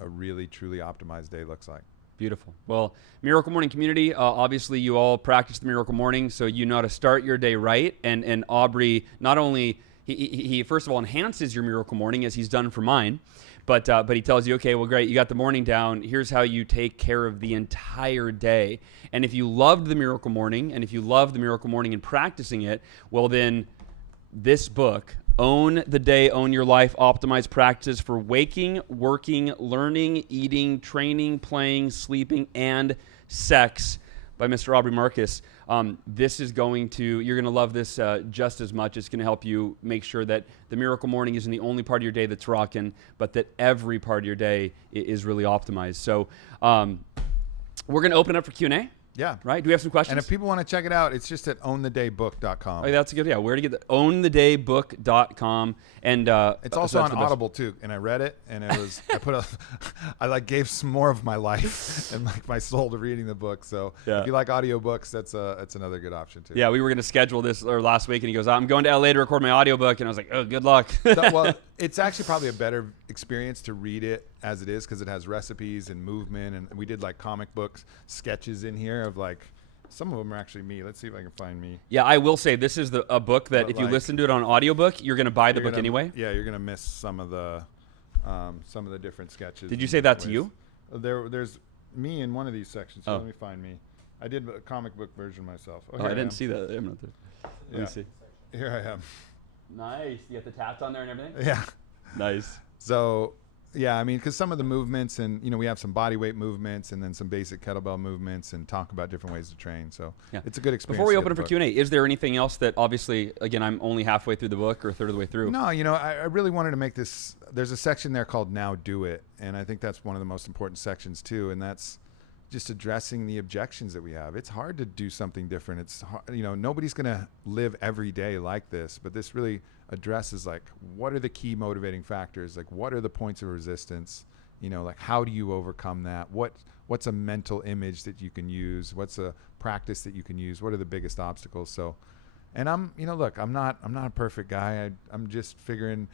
a really truly optimized day looks like. Beautiful. Well, Miracle Morning community, obviously you all practice the Miracle Morning, so you know how to start your day right. And Aubrey, not only, he first of all enhances your Miracle Morning as he's done for mine, but he tells you, okay, well, great, you got the morning down. Here's how you take care of the entire day. And if you loved the Miracle Morning, and if you love the Miracle Morning and practicing it, well, then this book, Own the Day, Own Your Life, Optimized Practices for Waking, Working, Learning, Eating, Training, Playing, Sleeping, and Sex by Mr. Aubrey Marcus. This is you're going to love this just as much. It's going to help you make sure that the Miracle Morning isn't the only part of your day that's rocking, but that every part of your day is really optimized. So we're going to open up for Q&A. Yeah. Right? Do we have some questions? And if people want to check it out, it's just at ownthedaybook.com. Oh, that's a good. Yeah, where to get the ownthedaybook.com, and it's also on Audible too. And I read it, and it was I gave some more of my life and like my soul to reading the book. So if you like audiobooks, that's another good option too. Yeah, we were going to schedule this last week, and he goes, "I'm going to LA to record my audiobook," and I was like, "Oh, good luck." Well, it's actually probably a better experience to read it as it is because it has recipes and movement, and we did like comic books sketches in here of like. Some of them are actually me. Let's see if I can find me. Yeah, I will say this is a book that if you listen to it on audiobook, you're going to buy the book anyway. Yeah, you're going to miss some of the different sketches. Did you say that to you? There's me in one of these sections. So let me find me. I did a comic book version myself. Oh, I didn't see that. I'm not there. Let me see. Here I am. Nice. You got the tats on there and everything? Yeah. Nice. So, yeah, I mean, because some of the movements and, we have some body weight movements and then some basic kettlebell movements and talk about different ways to train. So it's a good experience. Before we open it for Q&A, is there anything else that obviously, again, I'm only halfway through the book or a third of the way through? No, I really wanted to make this. There's a section there called Now Do It. And I think that's one of the most important sections too. And that's just addressing the objections that we have. It's hard to do something different. It's hard, nobody's going to live every day like this, but this really addresses like, what are the key motivating factors? Like, what are the points of resistance? Like, how do you overcome that? What's a mental image that you can use? What's a practice that you can use? What are the biggest obstacles? So, and I'm not a perfect guy. I'm just figuring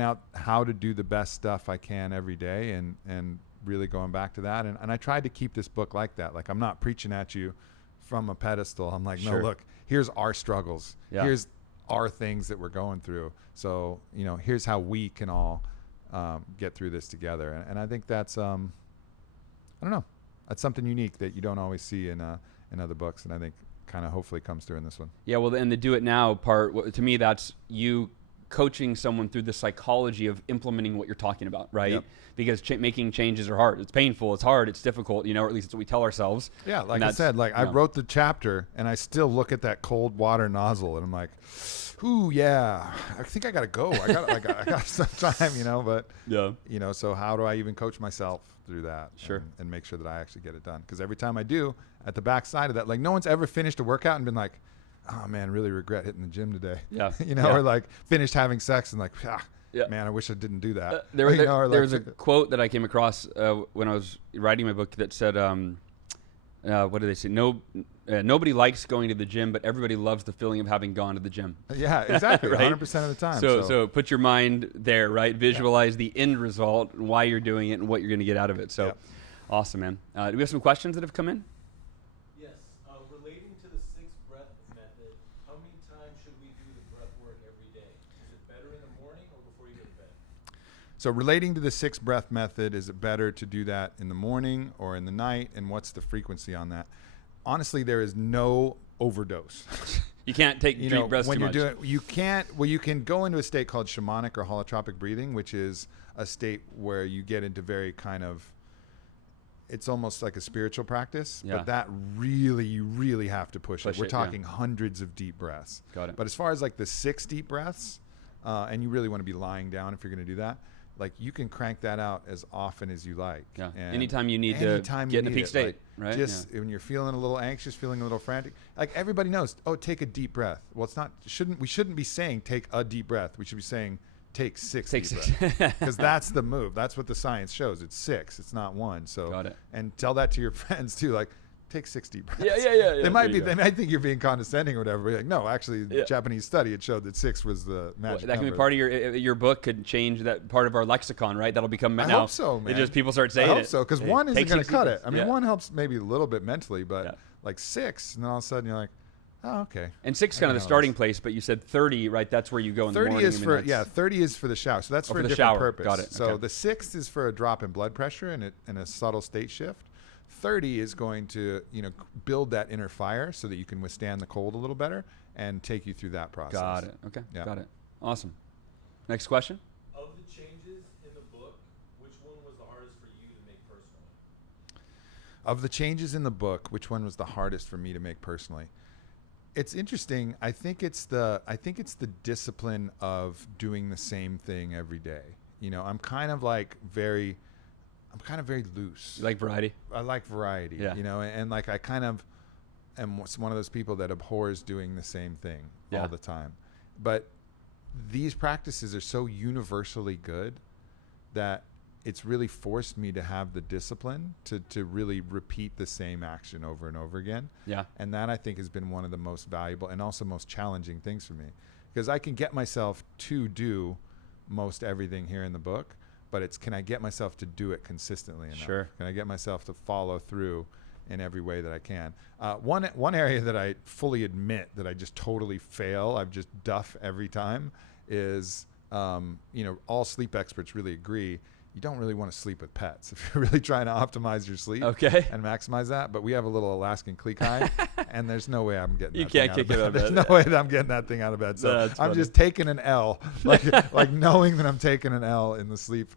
out how to do the best stuff I can every day and really going back to that. And I tried to keep this book like that. Like, I'm not preaching at you from a pedestal. I'm like, no, look, here's our struggles. Yeah. Here's our things that we're going through. So, here's how we can all get through this together. And I think that's, I don't know, that's something unique that you don't always see in other books. And I think kind of hopefully comes through in this one. Yeah. Well, and the do it now part, to me, that's you coaching someone through the psychology of implementing what you're talking about, right? Yep. Because making changes are hard. It's painful. It's hard. It's difficult. Or at least it's what we tell ourselves. Yeah, like I said, I wrote the chapter and I still look at that cold water nozzle and I'm like, ooh, yeah, I think I gotta go. I got some time, but so how do I even coach myself through that? Sure. And make sure that I actually get it done? Because every time I do, at the backside of that, like no one's ever finished a workout and been like, oh man, really regret hitting the gym today. Yeah. Or like finished having sex and like, man, I wish I didn't do that. There was a quote that I came across when I was writing my book that said, what do they say? Nobody likes going to the gym, but everybody loves the feeling of having gone to the gym. Yeah, exactly. Right? 100% of the time. So put your mind there, right? Visualize the end result, why you're doing it, and what you're going to get out of it. So awesome, man. Do we have some questions that have come in? Relating to the 6-breath method, how many times should we do the breath work every day? Is it better in the morning or before you go to bed? So relating to the 6-breath method, is it better to do that in the morning or in the night? And what's the frequency on that? Honestly, there is no overdose. You can't take deep breaths when too you're much. doing, you can't. Well, you can go into a state called shamanic or holotropic breathing, which is a state where you get into very kind of. It's almost like a spiritual practice, but that really, you really have to push it. We're talking hundreds of deep breaths. Got it. But as far as like the 6 deep breaths, and you really want to be lying down if you're going to do that, like you can crank that out as often as you like. Yeah. And anytime you need to get in a peak state, right? Just when you're feeling a little anxious, feeling a little frantic, like everybody knows, take a deep breath. Well, it's not, we shouldn't be saying take a deep breath. We should be saying take 6 deep breaths. Because that's the move. That's what the science shows. It's 6. It's not 1. So, got it. And tell that to your friends too. Like, take 6 deep breaths. Yeah. They might think you're being condescending or whatever. But like, no, actually, the Japanese study, it showed that 6 was the magic that can number. be part of your book. Could change that part of our lexicon, right? That'll become now. I hope so, man. It just people start saying it. I hope so, because 1 isn't going to cut it. I mean, 1 helps maybe a little bit mentally, but like 6, and then all of a sudden you're like, oh, okay. And 6 is kind of the starting place, but you said 30, right? That's where you go in the morning. 30 is 30 is for the shower. So that's for a different shower. purpose. Got it. So Okay. the 6th is for a drop in blood pressure and a subtle state shift. 30 is going to, build that inner fire so that you can withstand the cold a little better and take you through that process. Got it. Okay. Yeah. Got it. Awesome. Next question. Of the changes in the book, which one was the hardest for you to make personally? Of the changes in the book, which one was the hardest for me to make personally? It's interesting. I think it's the discipline of doing the same thing every day. I'm kind of very loose. You like variety? I like variety. Yeah. And like I kind of am one of those people that abhors doing the same thing all the time. But these practices are so universally good that it's really forced me to have the discipline to really repeat the same action over and over again. Yeah. And that I think has been one of the most valuable and also most challenging things for me, because I can get myself to do most everything here in the book, but it's, can I get myself to do it consistently enough? Sure. Can I get myself to follow through in every way that I can? One area that I fully admit that I just totally fail, I've just duff every time, is, all sleep experts really agree, you don't really want to sleep with pets if you're really trying to optimize your sleep and maximize that. But we have a little Alaskan Cleekine, and there's no way I'm getting You that can't thing kick it out of bed. There's no way that I'm getting that thing out of bed. So That's I'm funny. just taking an L, like knowing that I'm taking an L in the sleep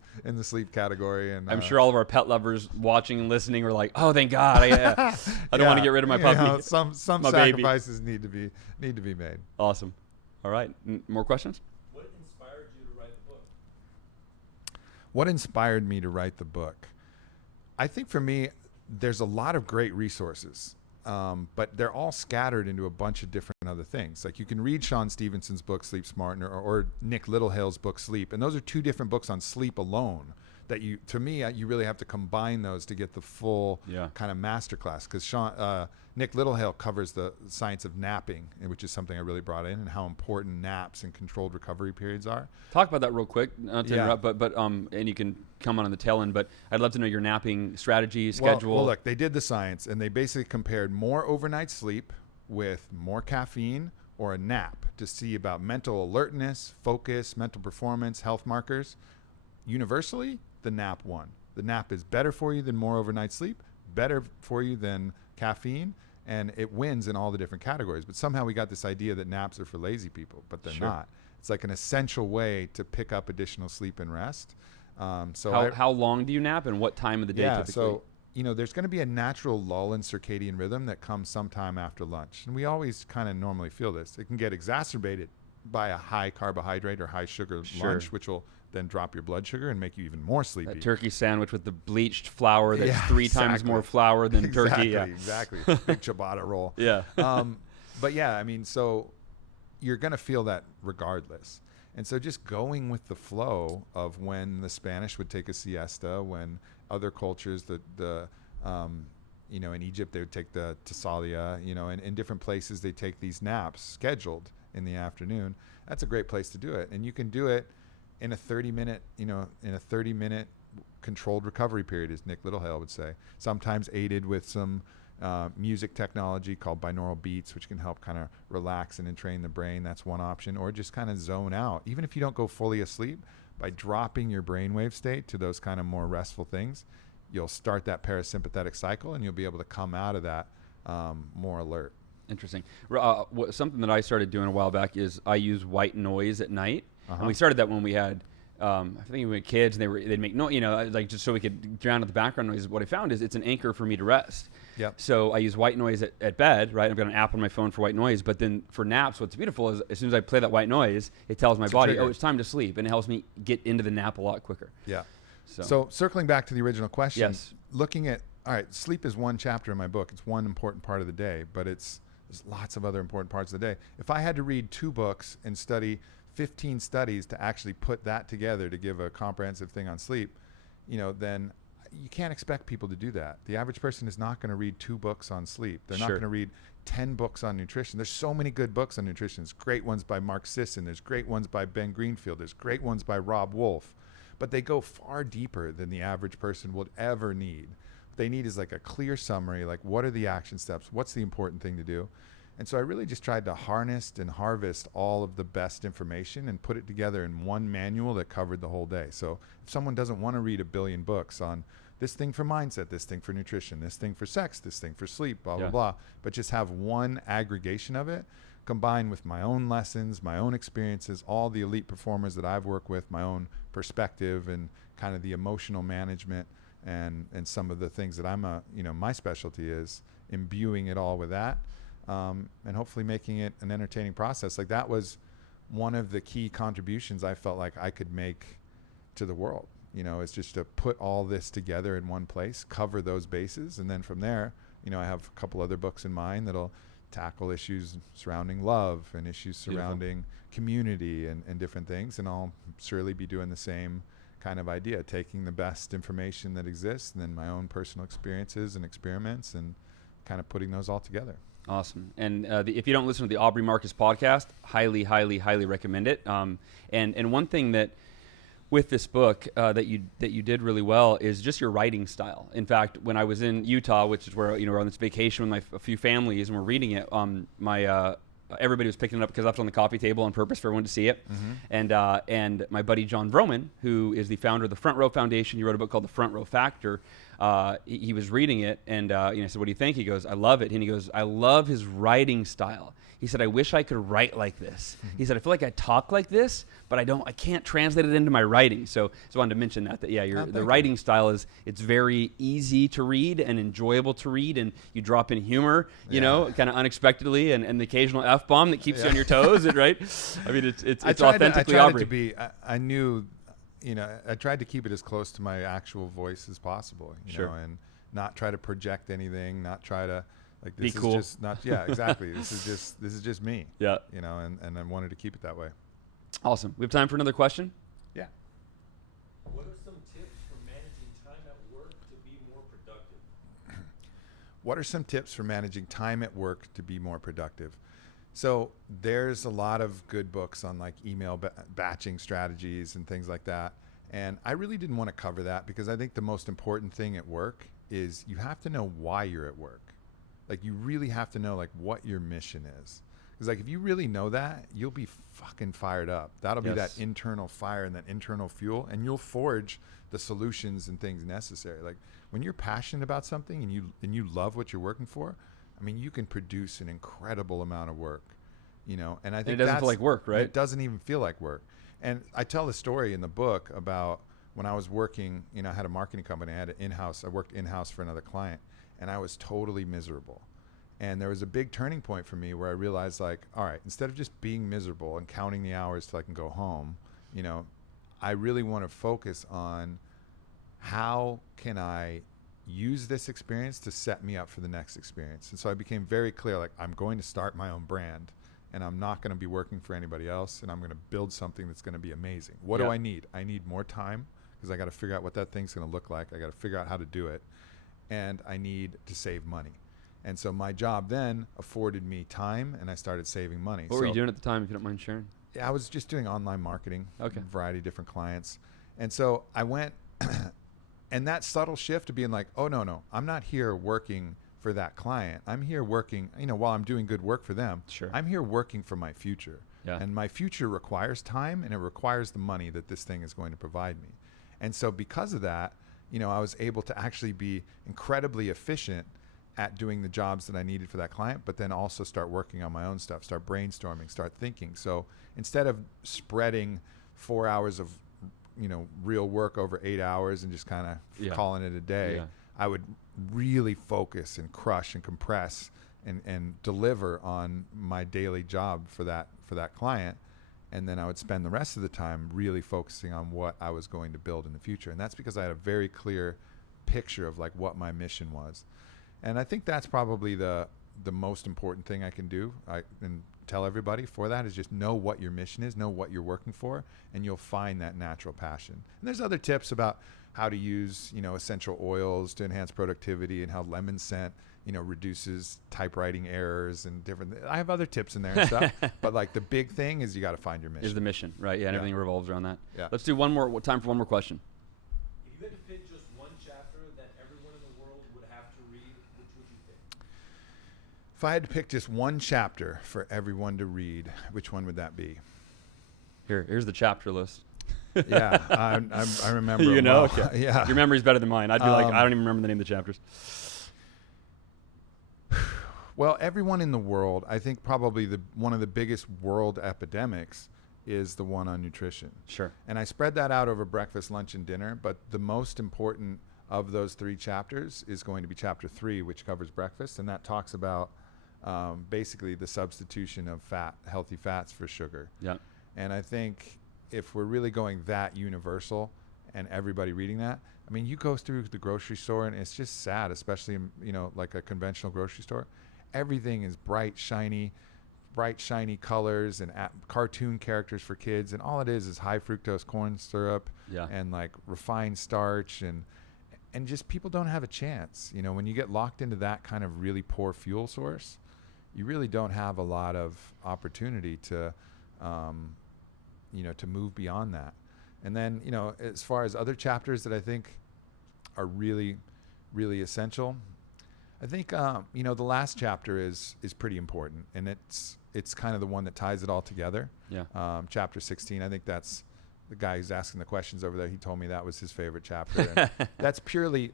category. And I'm sure all of our pet lovers watching and listening were like, "Oh, thank God! I don't want to get rid of my puppy." Some My baby. sacrifices need to be made. Awesome. All right. More questions? What inspired you to write the book? What inspired me to write the book? I think for me, there's a lot of great resources, but they're all scattered into a bunch of different other things. Like you can read Sean Stevenson's book, Sleep Smart, or Nick Littlehale's book, Sleep. And those are two different books on sleep alone that you really have to combine those to get the full kind of masterclass. Because Nick Littlehale covers the science of napping, which is something I really brought in, and how important naps and controlled recovery periods are. Talk about that real quick, not to interrupt, but and you can come on the tail end, but I'd love to know your napping strategy, schedule. Well, look, they did the science, and they basically compared more overnight sleep with more caffeine or a nap to see about mental alertness, focus, mental performance, health markers. Universally, the nap won. The nap is better for you than more overnight sleep, better for you than caffeine, and it wins in all the different categories. But somehow we got this idea that naps are for lazy people, but they're not. It's like an essential way to pick up additional sleep and rest. How long do you nap, and what time of the day typically? So there's going to be a natural lull in circadian rhythm that comes sometime after lunch, and we always kind of normally feel this. It can get exacerbated by a high carbohydrate or high sugar lunch, which will then drop your blood sugar and make you even more sleepy. That turkey sandwich with the bleached flour that's three times more flour than turkey. Exactly. Big ciabatta roll. Yeah. But yeah, I mean, so you're going to feel that regardless. And so just going with the flow of when the Spanish would take a siesta, when other cultures, in Egypt, they would take the tasalia, and in different places, they take these naps scheduled in the afternoon. That's a great place to do it. And you can do it in a 30-minute, controlled recovery period, as Nick Littlehale would say, sometimes aided with some music technology called binaural beats, which can help kind of relax and entrain the brain. That's one option. Or just kind of zone out. Even if you don't go fully asleep, by dropping your brainwave state to those kind of more restful things, you'll start that parasympathetic cycle, and you'll be able to come out of that more alert. Interesting. Something that I started doing a while back is I use white noise at night. And we started that when we had, I think we were kids, and they'd make noise, like just so we could drown out the background noise. What I found is it's an anchor for me to rest. Yep. So I use white noise at bed, right? I've got an app on my phone for white noise. But then for naps, what's beautiful is as soon as I play that white noise, it tells my body, oh, it's time to sleep. And it helps me get into the nap a lot quicker. Yeah. So circling back to the original question, looking at, all right, sleep is one chapter in my book. It's one important part of the day, but there's lots of other important parts of the day. If I had to read 2 books and study 15 studies to actually put that together to give a comprehensive thing on sleep, then you can't expect people to do that. The average person is not going to read 2 books on sleep. They're not going to read 10 books on nutrition. There's so many good books on nutrition. There's great ones by Mark Sisson. There's great ones by Ben Greenfield. There's great ones by Rob Wolf. But they go far deeper than the average person would ever need. What they need is like a clear summary, like what are the action steps? What's the important thing to do? And so I really just tried to harness and harvest all of the best information and put it together in one manual that covered the whole day. So if someone doesn't want to read a billion books on this thing for mindset, this thing for nutrition, this thing for sex, this thing for sleep, blah, blah, blah, but just have one aggregation of it combined with my own lessons, my own experiences, all the elite performers that I've worked with, my own perspective and kind of the emotional management and some of the things that my specialty is, imbuing it all with that. and hopefully making it an entertaining process. Like that was one of the key contributions I felt like I could make to the world, is just to put all this together in one place, cover those bases. And then from there, I have a couple other books in mind that'll tackle issues surrounding love and issues surrounding community and different things. And I'll surely be doing the same kind of idea, taking the best information that exists and then my own personal experiences and experiments and kind of putting those all together. Awesome. And if you don't listen to the Aubrey Marcus podcast, highly, highly, highly recommend it. And one thing that with this book that you did really well is just your writing style. In fact, when I was in Utah, which is where we're on this vacation with a few families and we're reading it, everybody was picking it up because I left it on the coffee table on purpose for everyone to see it. Mm-hmm. And my buddy John Vroman, who is the founder of the Front Row Foundation, he wrote a book called The Front Row Factor. He was reading it and I said, "What do you think?" He goes, "I love it." And he goes, "I love his writing style." He said, "I wish I could write like this." Mm-hmm. He said, "I feel like I talk like this, but I can't translate it into my writing." So I wanted to mention that the writing style it's very easy to read and enjoyable to read, and you drop in humor, kind of unexpectedly, and the occasional F-bomb that keeps you on your toes, right? I mean, it's authentically Aubrey. I knew, I tried to keep it as close to my actual voice as possible, Sure. And not try to project anything, not try to like Be this cool. is just not exactly. This is just me. Yeah. And I wanted to keep it that way. Awesome. We have time for another question? Yeah. What are some tips for managing time at work to be more productive? What are some tips for managing time at work to be more productive? So there's a lot of good books on like email batching strategies and things like that. And I really didn't want to cover that because I think the most important thing at work is you have to know why you're at work. Like you really have to know like what your mission is. Because like if you really know that, you'll be fucking fired up. That'll be that internal fire and that internal fuel, and you'll forge the solutions and things necessary. Like when you're passionate about something and you love what you're working for, I mean, you can produce an incredible amount of work, And I think it doesn't feel like work, right? It doesn't even feel like work. And I tell the story in the book about when I was working. I had a marketing company. I worked in-house for another client, and I was totally miserable. And there was a big turning point for me where I realized, like, all right, instead of just being miserable and counting the hours till I can go home, I really want to focus on how can I use this experience to set me up for the next experience. And so I became very clear, like, I'm going to start my own brand, and I'm not going to be working for anybody else, and I'm going to build something that's going to be amazing. What do I need? I need more time because I got to figure out what that thing's going to look like. I got to figure out how to do it, and I need to save money. And so my job then afforded me time, and I started saving money. What were you doing at the time, if you don't mind sharing? I was just doing online marketing, a variety of different clients. And so I went, and that subtle shift to being like, oh, no, I'm not here working for that client. I'm here working, while I'm doing good work for them. Sure. I'm here working for my future. Yeah. And my future requires time, and it requires the money that this thing is going to provide me. And so because of that, I was able to actually be incredibly efficient at doing the jobs that I needed for that client, but then also start working on my own stuff, start brainstorming, start thinking. So instead of spreading 4 hours of, real work over 8 hours and just kind of calling it a day, I would really focus and crush and compress and deliver on my daily job for that client. And then I would spend the rest of the time really focusing on what I was going to build in the future. And that's because I had a very clear picture of like what my mission was. And I think that's probably the most important thing I can do and tell everybody for that is just know what your mission is, know what you're working for, and you'll find that natural passion. And there's other tips about how to use, essential oils to enhance productivity and how lemon scent, reduces typewriting errors and different. I have other tips in there and stuff, but like the big thing is you got to find your mission. Is the mission, right? Yeah, and everything revolves around that. Yeah. Let's do time for one more question. If you had to pick just one chapter that everyone in the world would have to read, which would you pick? If I had to pick just one chapter for everyone to read, which one would that be? Here's the chapter list. Yeah, I remember. Okay. Yeah. Your memory's better than mine. I'd be like, I don't even remember the name of the chapters. Well, everyone in the world, I think probably one of the biggest world epidemics is the one on nutrition. Sure. And I spread that out over breakfast, lunch, and dinner, but the most important of those 3 chapters is going to be chapter 3, which covers breakfast, and that talks about basically the substitution of healthy fats for sugar. Yeah. And I think if we're really going that universal and everybody reading that, I mean, you go through the grocery store and it's just sad, especially in, like a conventional grocery store. Everything is bright, shiny colors and cartoon characters for kids. And all it is high fructose corn syrup and like refined starch and just people don't have a chance. When you get locked into that kind of really poor fuel source, you really don't have a lot of opportunity to, to move beyond that. And then, as far as other chapters that I think are really, really essential, I think, the last chapter is pretty important, and it's kind of the one that ties it all together. Yeah. Chapter 16, I think that's the guy who's asking the questions over there. He told me that was his favorite chapter. And that's purely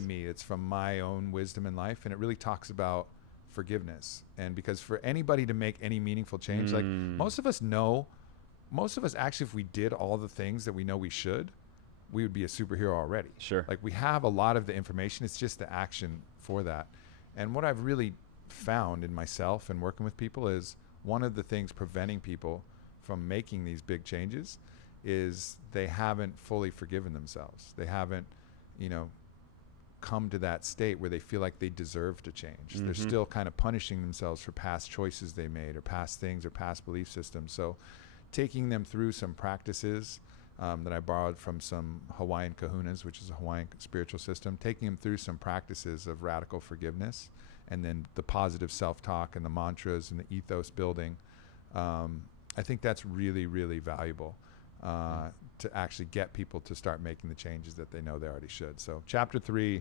me. It's from my own wisdom in life, and it really talks about forgiveness. And because for anybody to make any meaningful change, like most of us actually, if we did all the things that we know we should, we would be a superhero already. Sure. Like we have a lot of the information. It's just the action for that. And what I've really found in myself and working with people is one of the things preventing people from making these big changes is they haven't fully forgiven themselves. They haven't, come to that state where they feel like they deserve to change. Mm-hmm. They're still kind of punishing themselves for past choices they made or past things or past belief systems. So taking them through some practices that I borrowed from some Hawaiian kahunas, which is a Hawaiian spiritual system, taking them through some practices of radical forgiveness and then the positive self-talk and the mantras and the ethos building. I think that's really, really valuable to actually get people to start making the changes that they know they already should. So chapter 3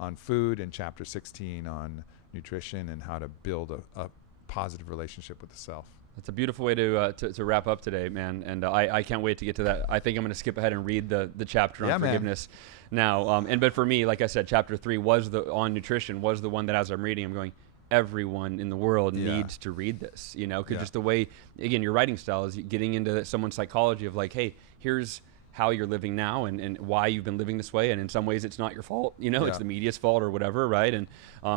on food and chapter 16 on nutrition and how to build a positive relationship with the self. That's a beautiful way to wrap up today, man. And I can't wait to get to that. I think I'm going to skip ahead and read the chapter on forgiveness now. But for me, like I said, chapter 3 on nutrition was the one that as I'm reading, I'm going, everyone in the world needs to read this, because just the way, again, your writing style is getting into someone's psychology of like, hey, here's how you're living now and why you've been living this way. And in some ways it's not your fault, it's the media's fault or whatever. Right. And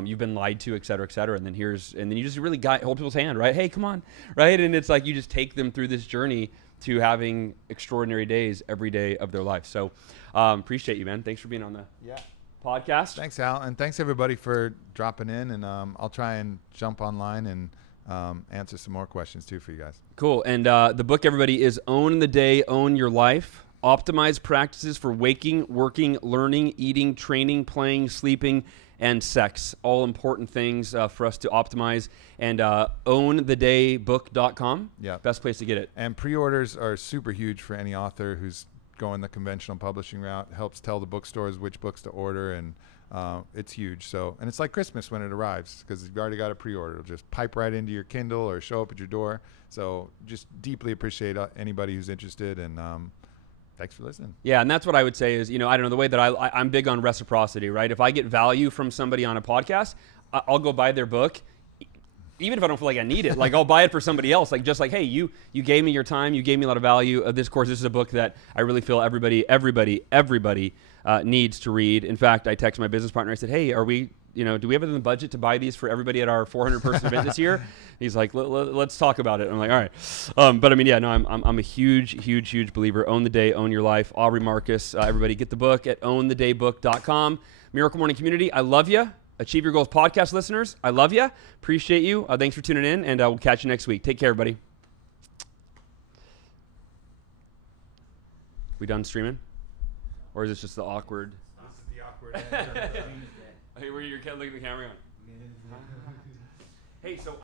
you've been lied to, et cetera, et cetera. And then you just really hold people's hand, right? Hey, come on. Right. And it's like, you just take them through this journey to having extraordinary days every day of their life. So appreciate you, man. Thanks for being on the podcast. Thanks, Al. And thanks everybody for dropping in. And I'll try and jump online and answer some more questions too for you guys. Cool. And the book, everybody, is Own the Day, Own Your Life. Optimize practices for waking, working, learning, eating, training, playing, sleeping, and sex. All important things for us to optimize. And ownthedaybook.com. Yeah. Best place to get it. And pre-orders are super huge for any author who's going the conventional publishing route. Helps tell the bookstores which books to order, and it's huge. So, and it's like Christmas when it arrives because you've already got a pre-order. It'll just pipe right into your Kindle or show up at your door. So just deeply appreciate anybody who's interested, and thanks for listening. Yeah, and that's what I would say is, I don't know, the way that I'm big on reciprocity, right? If I get value from somebody on a podcast, I'll go buy their book, even if I don't feel like I need it. Like, I'll buy it for somebody else. Like, just like, hey, you gave me your time, you gave me a lot of value. This course, this is a book that I really feel everybody needs to read. In fact, I texted my business partner. I said, hey, do we have it in the budget to buy these for everybody at our 400-person event this year? He's like, let's talk about it. I'm like, all right. But I mean, I'm a huge believer. Own the day, own your life. Aubrey Marcus, everybody get the book at ownthedaybook.com. Miracle Morning Community, I love you. Achieve Your Goals podcast listeners, I love you. Appreciate you. Thanks for tuning in, and we'll catch you next week. Take care, everybody. We done streaming? Or is this just the awkward? This is the awkward. Hey, where you're looking at the camera on? Hey, so